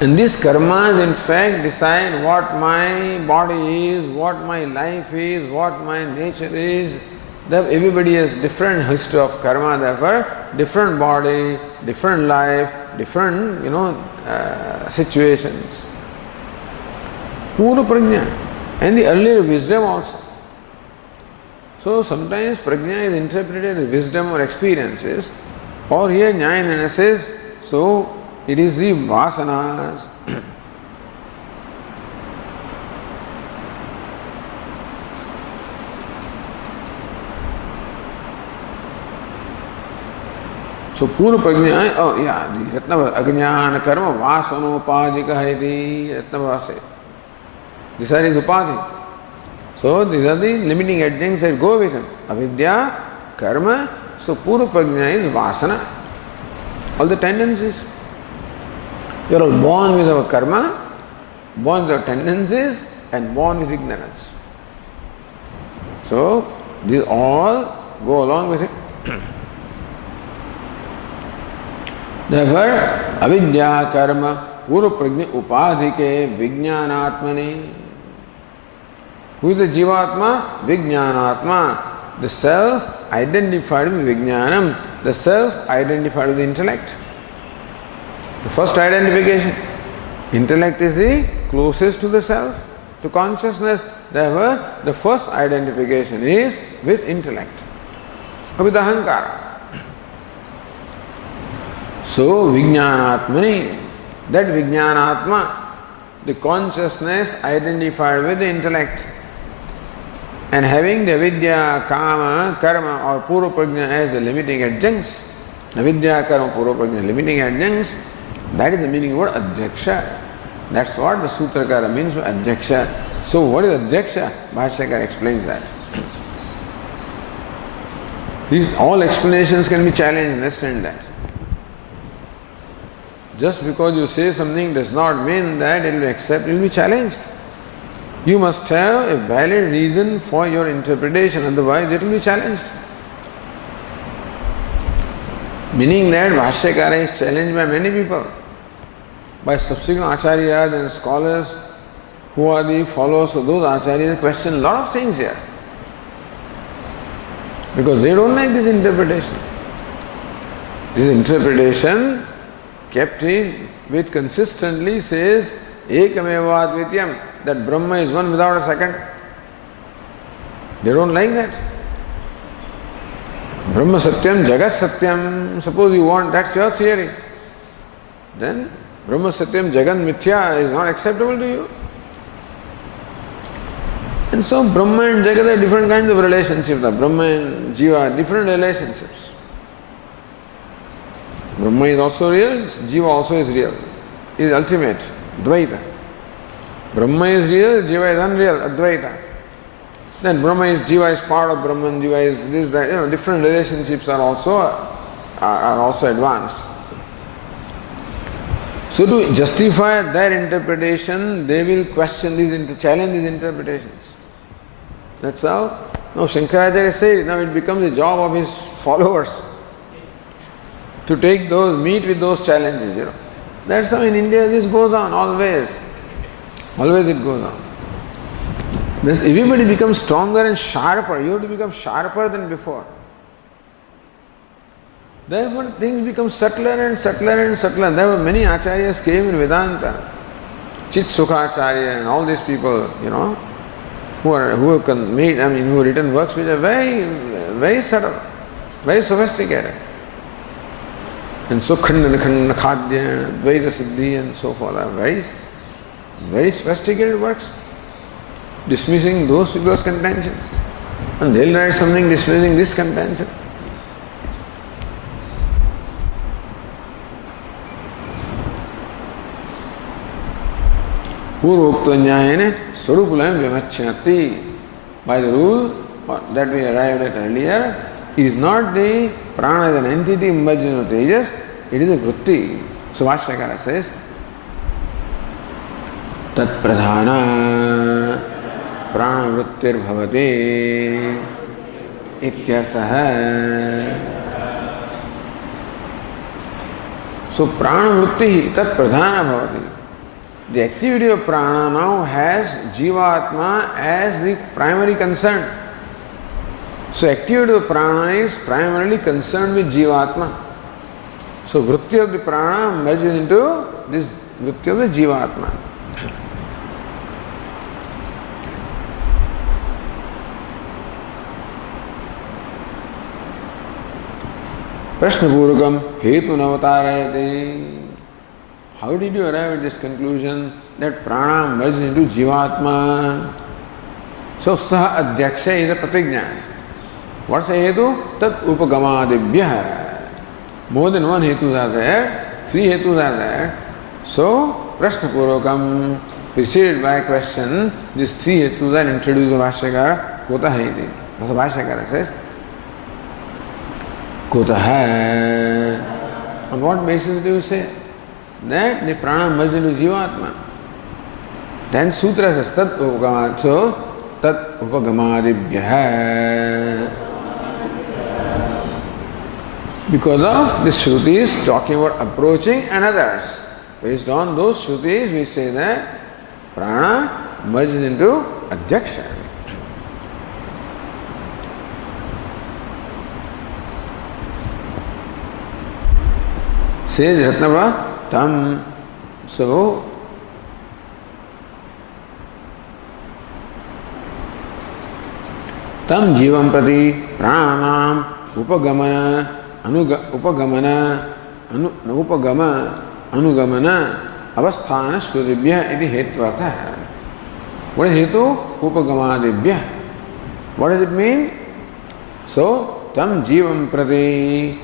And these karmas in fact decide what my body is, what my life is, what my nature is. Everybody has different history of karma, therefore different body, different life, different situations. Pura prajna and the earlier wisdom also. So sometimes prajna is interpreted as wisdom or experiences, or here Nyayana says, so it is the vasanas. So pura prajna, oh yeah, the Adhyatma ajnana karma vasanopadika iti Adhyatma say. These are his upadhi. So these are the limiting adjuncts that go with him. Avidya, karma, so pura prajna is vasana. All the tendencies. You are all born with our karma, born with our tendencies, and born with ignorance. So these all go along with it. Therefore, avidya karma pura prajna upadhike vijnanatmani. Who is the jivatma? Vijnanatma. The self identified with vijnanam, the self identified with the intellect. The first identification. Intellect is the closest to the self, to consciousness. Therefore, the first identification is with intellect, with ahankara. So, vijnanatmani, that vijnanatma, the consciousness identified with the intellect, and having the vidya, kama, karma or purva prajna as the limiting adjuncts, avidya, karma, purva prajna limiting adjuncts, that is the meaning of word adhyaksha. That's what the Sutrakara means by adhyaksha. So what is adhyaksha? Bhashyakara explains that. These all explanations can be challenged, understand that. Just because you say something does not mean that it will be accepted, it will be challenged. You must have a valid reason for your interpretation, otherwise it will be challenged. Meaning that Bhashyakara is challenged by many people, by subsequent acharyas and scholars who are the followers of those acharyas, question a lot of things here. Because they don't like this interpretation. This interpretation kept in with consistently says Ekameva Advityam, that Brahma is one without a second. They don't like that. Brahma Satyam, Jagat Satyam, suppose you want, that's your theory. Then Brahma Satyam, Jagat Mithya is not acceptable to you. And so Brahma and Jagat are different kinds of relationships. Brahma and Jiva are different relationships. Brahma is also real, Jiva also is real. It is ultimate, Dvaita. Brahma is real, Jiva is unreal, Advaita. Then Brahma is, Jiva is part of Brahman, Jiva is this, that, different relationships are also advanced. So to justify their interpretation, they will question challenge these interpretations. That's how. Now Shankaracharya says, now it becomes a job of his followers to meet with those challenges, That's how in India this goes on, always. Always it goes on. Everybody becomes stronger and sharper. You have to become sharper than before. Therefore things become subtler and subtler and subtler. There were many acharyas came in Vedanta. Chit Sukhacharya and all these people, who have written works which are very, very subtle, very sophisticated. And so Khanda Khadya, Dvaita Siddhi and so forth are very, very sophisticated works, dismissing those people's contentions. And they'll write something dismissing this contention. Purvokta nyayane swarupulam vimachyati. By the rule that we arrived at earlier, it is not the prana as an entity merged into Tejas, it is a vritti. So Vashyakara says, Tat pradhana prana vrittir bhavati ityarthaha. So prana vritti tat pradhana bhavati. The activity of prana now has Jivatma as the primary concern. So activity of prana is primarily concerned with Jivatma. So vritti of the prana merges into this vritti of the Jivatma. Prashnapurvakam hetu navatarayate. How did you arrive at this conclusion that prana merges into Jivatma? So saha adhyaksha is a pratigna. What's the hetu? Tat upagamadibhyah. More than one hetus are there, three hetus are there. So Prashnapurvakam preceded by a question, these three hetus are introduced in Vashyakara, Kotaha iti. So Vashyakara says, Kotaha. On what basis do you say that the prana merges into Jivatma? Then Sutra says, Tat upagamadibhyah. So, Tat upagamadibhyah. Because of the Shrutis talking about approaching and others. Based on those Shrutis, we say that prana merges into adhyaksha. Says Ratnava, tam. So, tam jivam prati pranam upagamana anugamana avasthana shuribhya iti hetvartha. What is hetu? Upagamadibhya. What does it mean? So, tam jivam prati,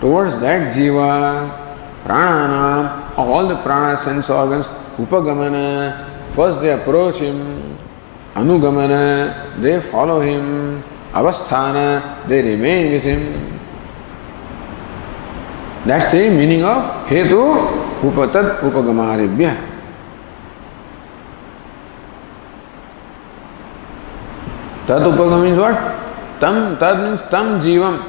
towards that jiva, prananam, all the prana sense organs, upagamana, first they approach him, anugamana, they follow him, avasthana, they remain with him. That's the meaning of hetu upatat upagamadibhyah. Tat upagam means what? Tam, tad means tam jivam.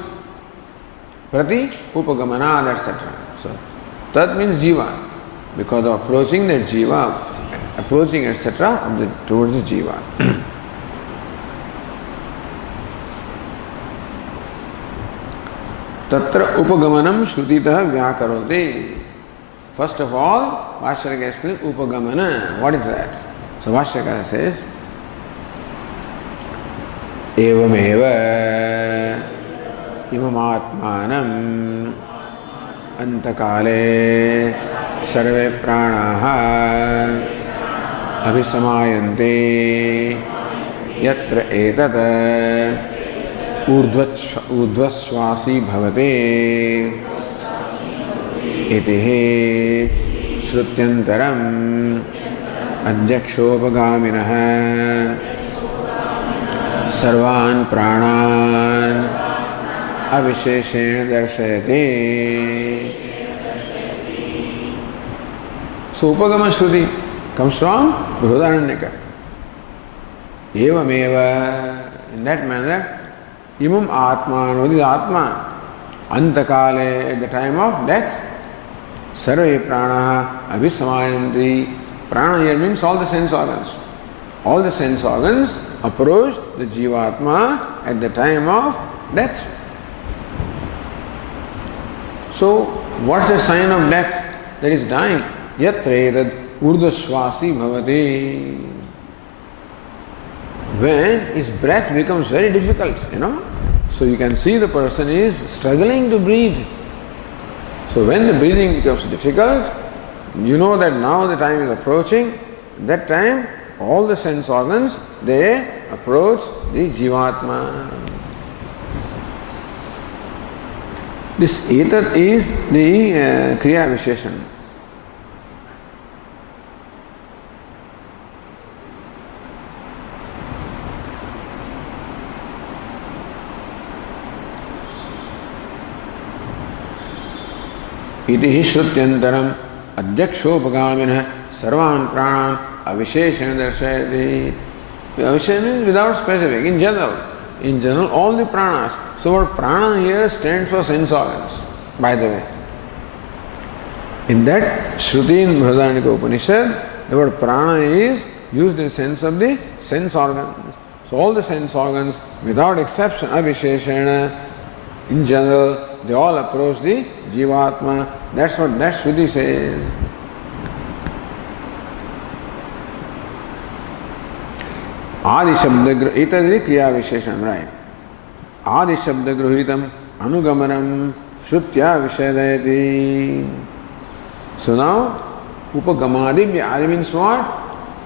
Prati upagamana, etc. So, tat means jiva. Because of approaching that jiva, approaching etc. towards the jiva. Tatra upagamanam shrutitah vyakaroti. First of all, Vashyakara explains upagamana. What is that? So Vashyakara says, evameva imamatmanam antakale sarve pranaha abhisamayanti yatra etat ऊर्ध्वश्वासी भवते इति श्रुत्यन्तरम् अध्यक्षोपगामिनः सर्वान् प्राणान् अविशेषेण दर्शयति. So upagama shruti comes from Brihadaranyaka. Evameva, in that manner, imam atma, what is atma? Antakale, at the time of death, sarve pranaha abhisamayanti. Prana here means all the sense organs. All the sense organs approach the jivatma at the time of death. So, what's the sign of death? That is dying. Yatra etat urdhvashvasi bhavati. When his breath becomes very difficult, so you can see the person is struggling to breathe. So when the breathing becomes difficult, you know that now the time is approaching. That time, all the sense organs, they approach the jivatma. This etat is the kriya visheshan. iti shrutyantaram adhyakshopagamina sarvan pranam avisheshana darshayati. Avisheshana means without specific, in general. In general, all the pranas. So what prana here stands for sense organs, by the way. In that Shruti in Bhadanika Upanishad, the word prana is used in sense of the sense organs. So all the sense organs, without exception, avisheshana, in general, they all approach the Jivatma. That's what that Shruti says. Adi Shabda Itadri Kriya Visheshanam, right? Adi Shabda Gruhitam Anugamanam Shrutya Vishadayati. So now, Upagamadi, Adi means what?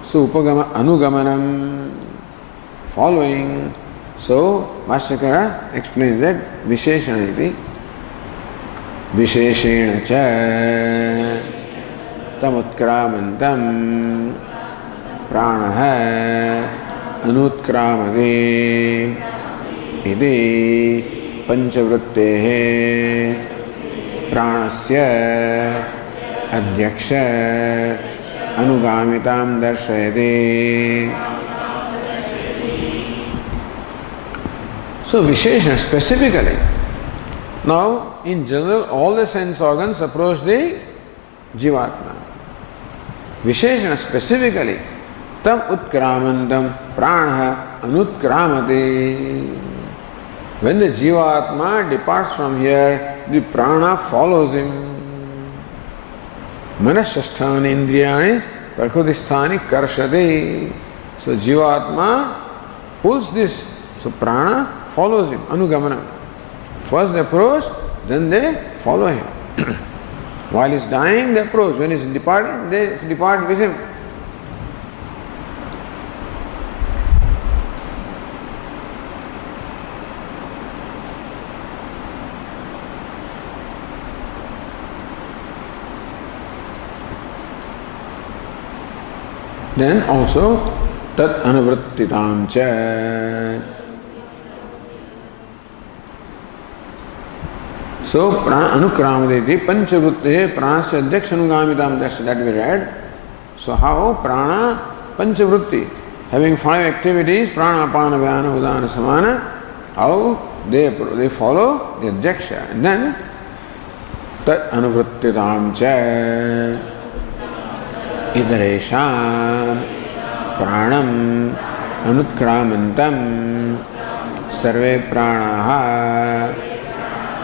So Anugamanam, following. So Bhashyakara explains that Visheshaniti Visheshena cha Tamutkramantam Pranaha Anutkramati Iti Panchavrittehe Pranasya Adhyaksha Anugamitam Darshayati. So Visheshana specifically. Now, in general, all the sense organs approach the Jivatma. Visheshana specifically. Tam utkramantam pranaha anutkramati. When the Jivatma departs from here, the prana follows him. Manashasthani indriyani prakrutisthani karshati. So Jivatma pulls this. So prana follows him, anugamanam. First they approach, then they follow him. While he is dying, they approach. When he is departing, they depart with him. Then also, tat anuvrittitam cha. So, anukramadeti panchavrutte pranasya adhyakshanugamitam, that we read. So, how prana panchavrutti, having 5 activities, prana, apana, vyana, udana, samana, how they follow the adhyaksha. And then, tat anuvrittitam cha idaresham pranam anutkramantam sarve pranaha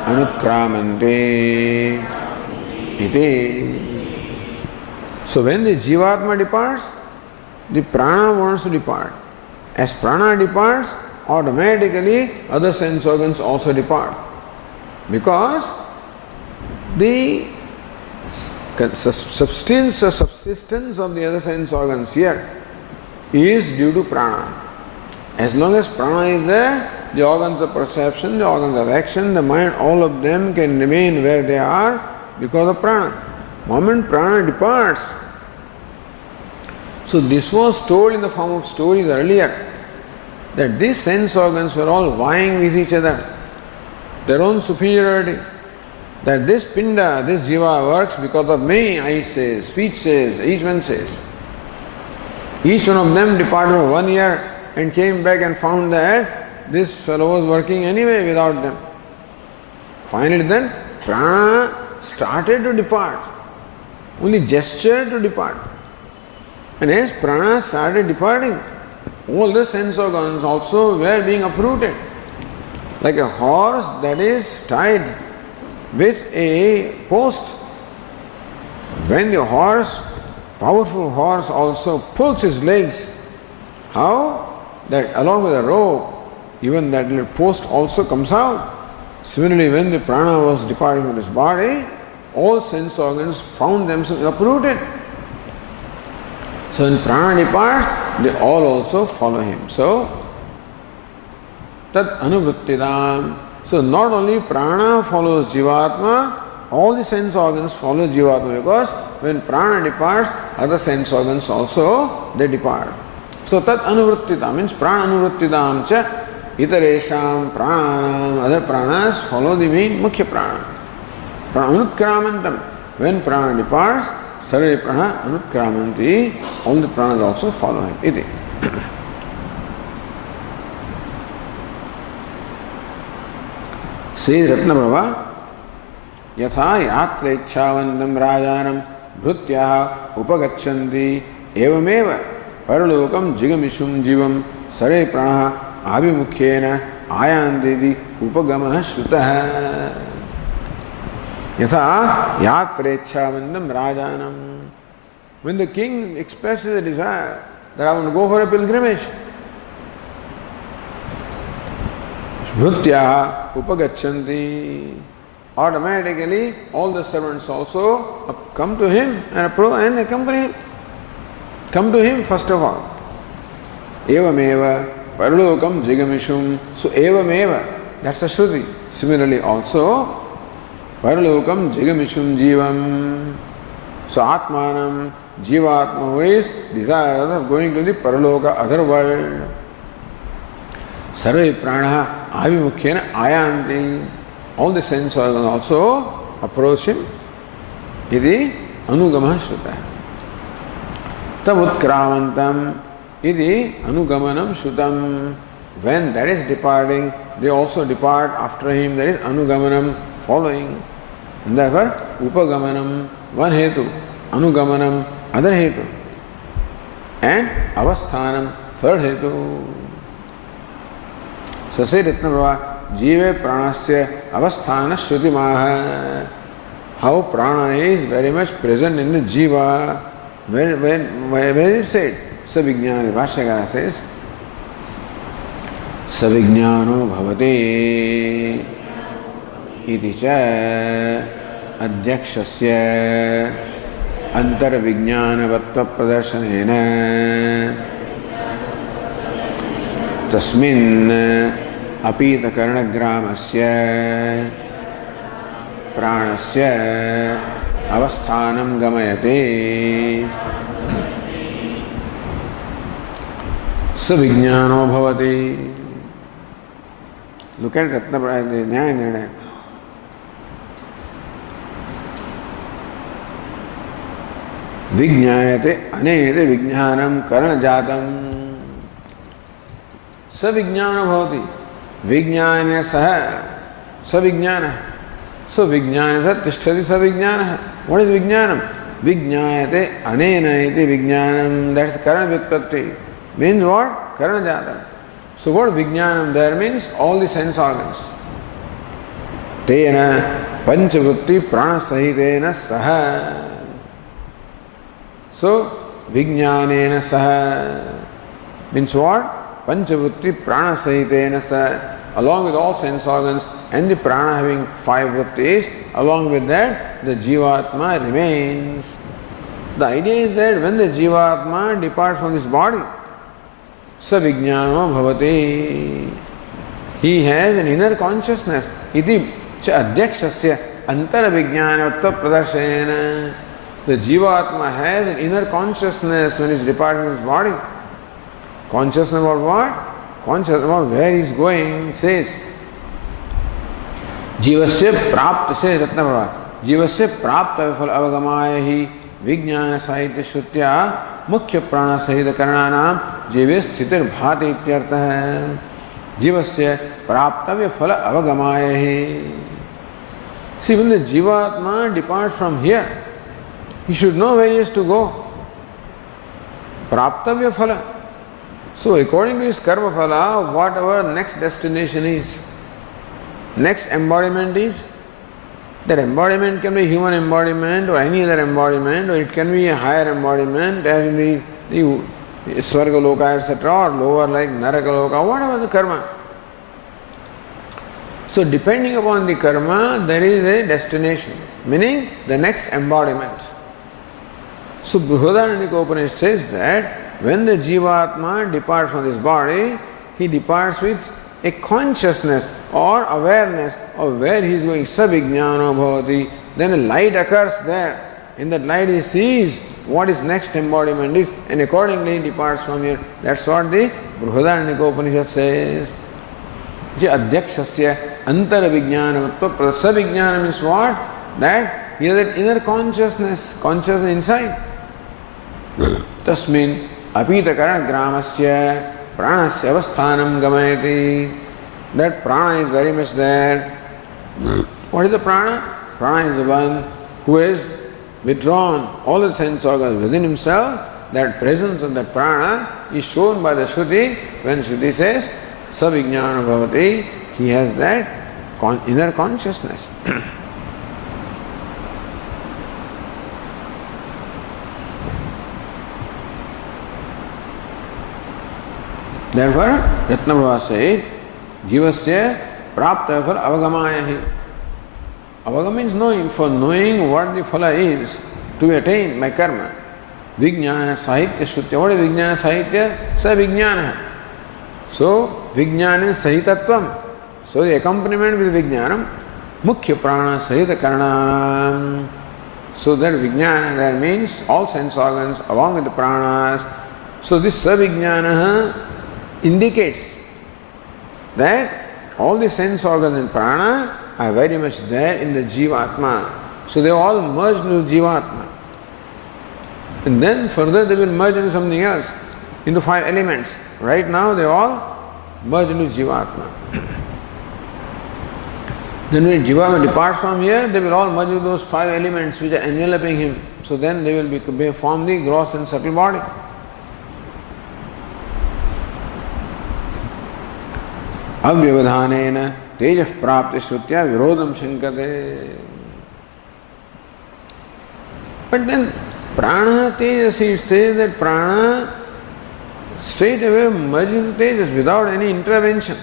Anutkramante iti. So when the Jivatma departs, the prana wants to depart. As prana departs, automatically other sense organs also depart. Because the substance of the other sense organs here is due to prana. As long as prana is there, the organs of perception, the organs of action, the mind, all of them can remain where they are because of prana. Moment prana departs. So this was told in the form of stories earlier, that these sense organs were all vying with each other, their own superiority. That this pinda, this jiva works because of me, eye says, speech says, each one says. Each one of them departed for 1 year and came back and found that this fellow was working anyway without them. Finally then, prana started to depart, only gestured to depart. And as prana started departing, all the sense organs also were being uprooted. Like a horse that is tied with a post. When the horse, powerful horse, also pulls his legs, how? That along with the rope, even that little post also comes out. Similarly, when the prana was departing from his body, all sense organs found themselves uprooted. So when prana departs, they all also follow him. So, tat anuvrittidam. So not only prana follows Jivatma, all the sense organs follow Jivatma, because when prana departs, other sense organs also they depart. So tat anuvrittidam means prana anuvrittidam cha itaresham pranam, other pranas follow the main mukhya prana. Anutkramantam. When prana departs, sarve prana anutkramanti, all the pranas also follow him. Iti. Says Ratnaprabha, Yatha yatrechhavandam rajanam bhrutyaha upagachanti evameva paralokam jigamishum jivam sare pranaha abhimukhyena ayandidi upagamaha shrutaha. Yatha yatrechhavandam rajanam. When the king expresses a desire that I want to go for a pilgrimage, Vidya upagachanti. Automatically, all the servants also come to him and approve and accompany him. Come to him first of all. Evameva paralokam jigamishum. So evameva, that's a Shruti. Similarly also, paralokam jigamishum jivam. So atmanam, jivatma, who is desirous of going to the paraloka, other world. Sarve pranaha abhimukhyena ayanti. All the sense organs also approach him. Iti anugama shruta. Tabutkramantam iti anugamanam shrutam. When that is departing, they also depart after him. That is anugamanam, following. And therefore, upagamanam, one hetu. Anugamanam, other hetu. And avasthanam, third hetu. So say Ratnaprabha, Jive pranasya avasthana shruti-maha. How prana is very much present in the jiva. When it said, Savijnana, Bhashyakara says, Savijnano bhavati iti cha adhyakshasya antarvijnanavatva pradarsanena tasmin apita karanagramasya pranasya avasthanam gamayate. Savijnano bhavati. Look at Ratnaprabha, Nyaya Nirnaya. Vijñāyate anete vijñānam karanajatam. Savijñāno bhavati. Vijñāna saha. Savijñāna. So vijñāna saha tishtati savijñāna. What is vijñānam? Vijñāyate anena iti vijñānam. That's karana vyutpatti. Means what? Karanajatam. So what vijñānam there means? All the sense organs. Tena panchavrutti pranasahitena saha. So vijñānena saha means what? Panchavrutti pranasahitena saha. Along with all sense organs and the prana having 5 vrittis, along with that the jivatma remains. The idea is that when the jivatma departs from this body, savijñāno bhavati, he has an inner consciousness. Iti cha adhyakshasya antara vijñānavatva pradarshena. The jivatma has an inner consciousness when he is departing from his body. Consciousness about what? Consciousness about where he is going. Says jivasya prapta, says Ratnaprabha, jivasya prapta vifala avagamaya hi vijñāna sahitya shrutya मुख्य प्राण सहित करणानाम जीवे स्थितिर भाति इत्यर्थ है. जीवस्य प्राप्तव्य फल अवगमाय ही. See, when the jivatma departs from here, he should know where he is to go. Praptavya phala. So according to his karma phala, whatever next destination is, next embodiment is, that embodiment can be human embodiment or any other embodiment, or it can be a higher embodiment as in the Svarga Loka, etc., or lower like Naraka Loka, whatever the karma. So depending upon the karma, there is a destination, meaning the next embodiment. So Viditatmananda Upanishad says that when the jivatma departs from this body, he departs with a consciousness or awareness of where he is going. Savijñāno bhavati. Then a light occurs there. In that light he sees what his next embodiment is, and accordingly he departs from here. That's what the Viditatmananda Upanishad says. Adhyakshasya antara vijñānavatva. Savijñāna means what? that he has that inner consciousness inside. Tasmin apita karana gramasya pranasya avasthanam gamayati. That prana is very much there. What is the prana? Prana is the one who has withdrawn all the sense organs within himself. That presence of the prana is shown by the Shruti. When Shruti says savijnana bhavati, he has that inner consciousness. Therefore, Ratnabhava said, Jivasya prapta fala avagamayahi. Avagam means knowing, for knowing what the phala is to be attained by karma. Vijnana sahitya shrutya. What is Vijnana sahitya? Sa Vijnana. So, Vijnana sahitatvam. So, the accompaniment with Vijnanam, Mukhya prana sahita karanam. So, that Vijnana, that means all sense organs along with the pranas. So, this Sa Vijnana indicates that all the sense organs and prana are very much there in the Jivatma. So they all merged into Jivatma. And then further they will merge into something else, into 5 elements. Right now they all merge into Jivatma. Then when Jivatma departs from here, they will all merge into those 5 elements which are enveloping him. So then they will form the gross and subtle body. Avyavadhanena tejah prapti shrutya virodham shankate. But then prana tejas, it says that prana straight away merges into tejas without any intervention.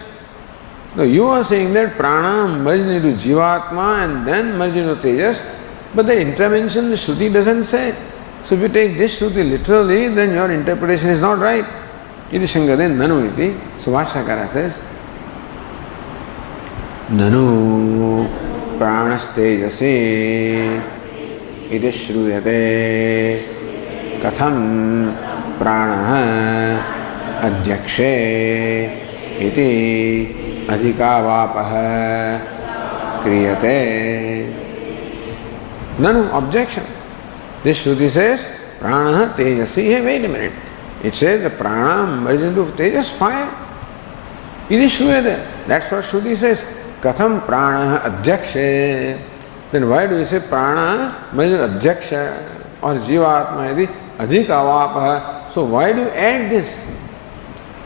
Now you are saying that prana merges into Jivatma and then merges into tejas, but the intervention the Shruti doesn't say. So if you take this Shruti literally, then your interpretation is not right. Iti shankate nanu iti. So Bhashyakara says, Nanu pranastejasi iti shruyate katham pranaha adhyakshe iti adhikavapaha kriyate. Nanu, objection. This Shruti says pranaha tejasi. Hey, wait a minute. It says the prana merges into tejas, fire. Iti shruyate. That's what Shruti says. Katham prana adhyakshe. Then why do you say prana merges adhyaksha or jivatma iti adhikavapaha? So why do you add this?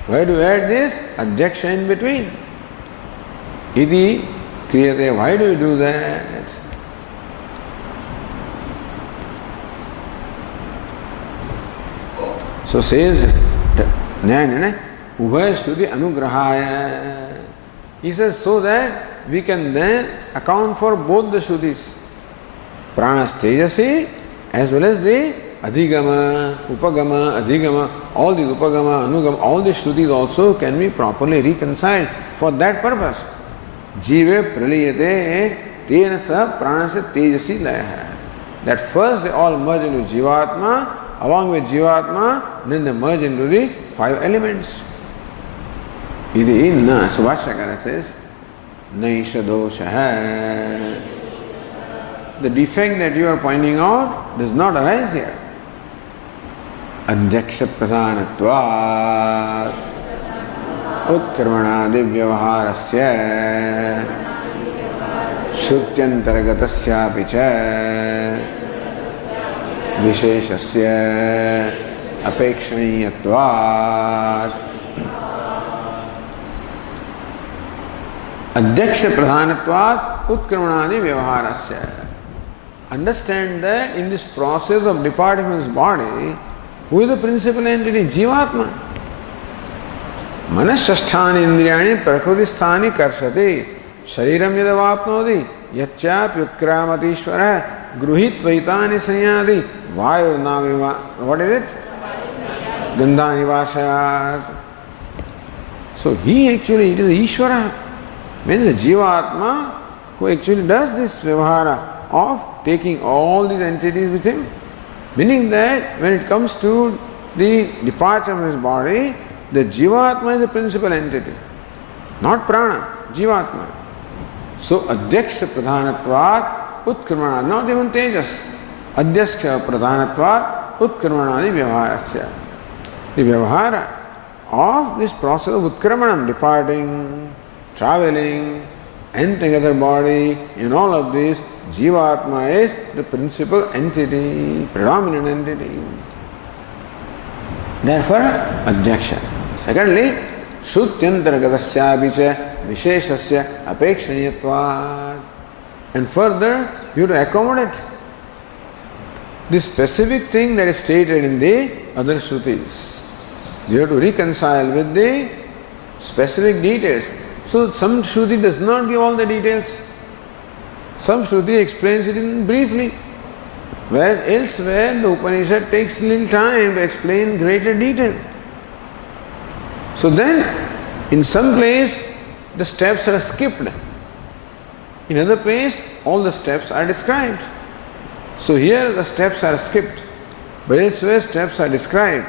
Why do you add this adhyaksha in between? Iti kriyate. Why do you do that? So says Nyayana Ubhaya Shruti Anugrahaya. He says so that we can then account for both the Shrutis, Pranas Tejasi as well as the Adhigama, Upagama, Adhigama, all these Upagama, Anugama, all these Shrutis also can be properly reconciled for that purpose. Jive Praliyate Tena Sa Pranasya Tejasi Laya. That first they all merge into Jivatma, along with Jivatma, then they merge into the 5 elements. Iti na. So Bhashyakara says, Naisha dosha. The defect that you are pointing out does not arise here. Adhyaksha pradhanatvat utkarmana divyavaharasya shrutyantaragatasya picha visheshasya apekshaniyatvat. Adhyaksha pradhanatvat utkarmanadi vyavaharasya. Understand that in this process of departing from his body, who is the principal entity? Jivatma. Manashasthani indriyani prakriti karshati shariram yadavapnodi yachapyutkramatishvara gruhitvaitani sanyadi vayurnaviva. What is it? Gandhani vashayat. So he actually, it is Ishvara. Means the Jivatma who actually does this vyavahara of taking all these entities with him. Meaning that when it comes to the departure of his body, the Jivatma is the principal entity, not prana, Jivatma. So Adhyaksha pradhanatvat Utkrimanadi, not even Tejas. Adhyasya Pradhanatvat Utkrimanadi Vyavaharasya. The Vyavahara of this process of Utkramanam, departing, traveling, entering other body, in all of this, Jivatma is the principal entity, predominant entity. Therefore, adhyaksha. Secondly, Shrutyantaragatasya vicha visheshasya apekshaniyatvat. And further, you have to accommodate the specific thing that is stated in the other Shrutis. You have to reconcile with the specific details. So some Shruti does not give all the details. Some Shruti explains it in briefly. Whereas elsewhere the Upanishad takes little time to explain greater detail. So then, in some place, the steps are skipped. In other place, all the steps are described. So here the steps are skipped, but elsewhere steps are described.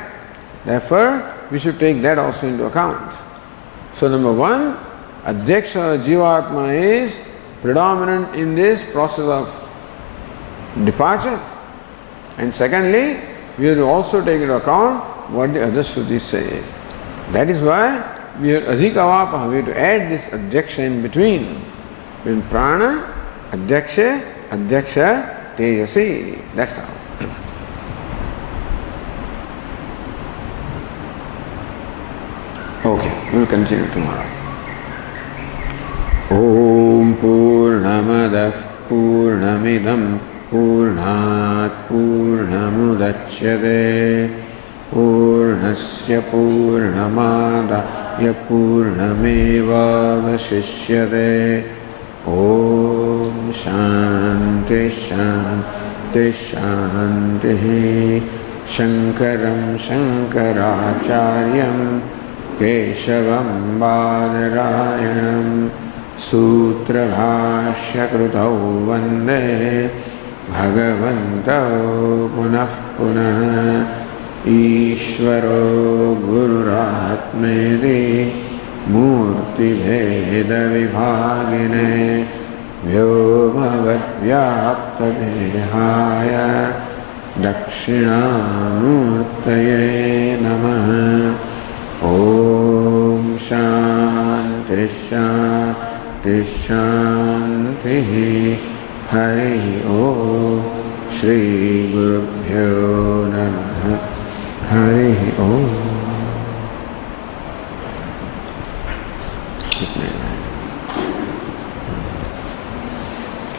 Therefore, we should take that also into account. So number one, Adhyaksha Jivatma is predominant in this process of departure. And secondly, we have to also take into account what the other Shrutis say. That is why we have Adhikavapaha, we have to add this Adhyaksha in between Prana, Adhyaksha, Adhyaksha, Tejasi. That's how. Okay, we will continue tomorrow. Om Purnamadah Purnamidam Purnat Purnamudachyate Purnasya Purnamadaya Purnameva Vashishyate. Om Shanti Shanti Shanti. Shankaram Shankaracharyam Keshavam Badarayanam Sutra Bhashya Krutau Vande Bhagavantau Punah Punah Ishvaro Gururatmedi Murti Bheda Vibhagine Vyomavad Vyapta Dehaya Dakshinamurtaye Namaha. Om Shanti Shanti Shanti. Hari Om. Shri Gurubhyo Namaha. Hari Om.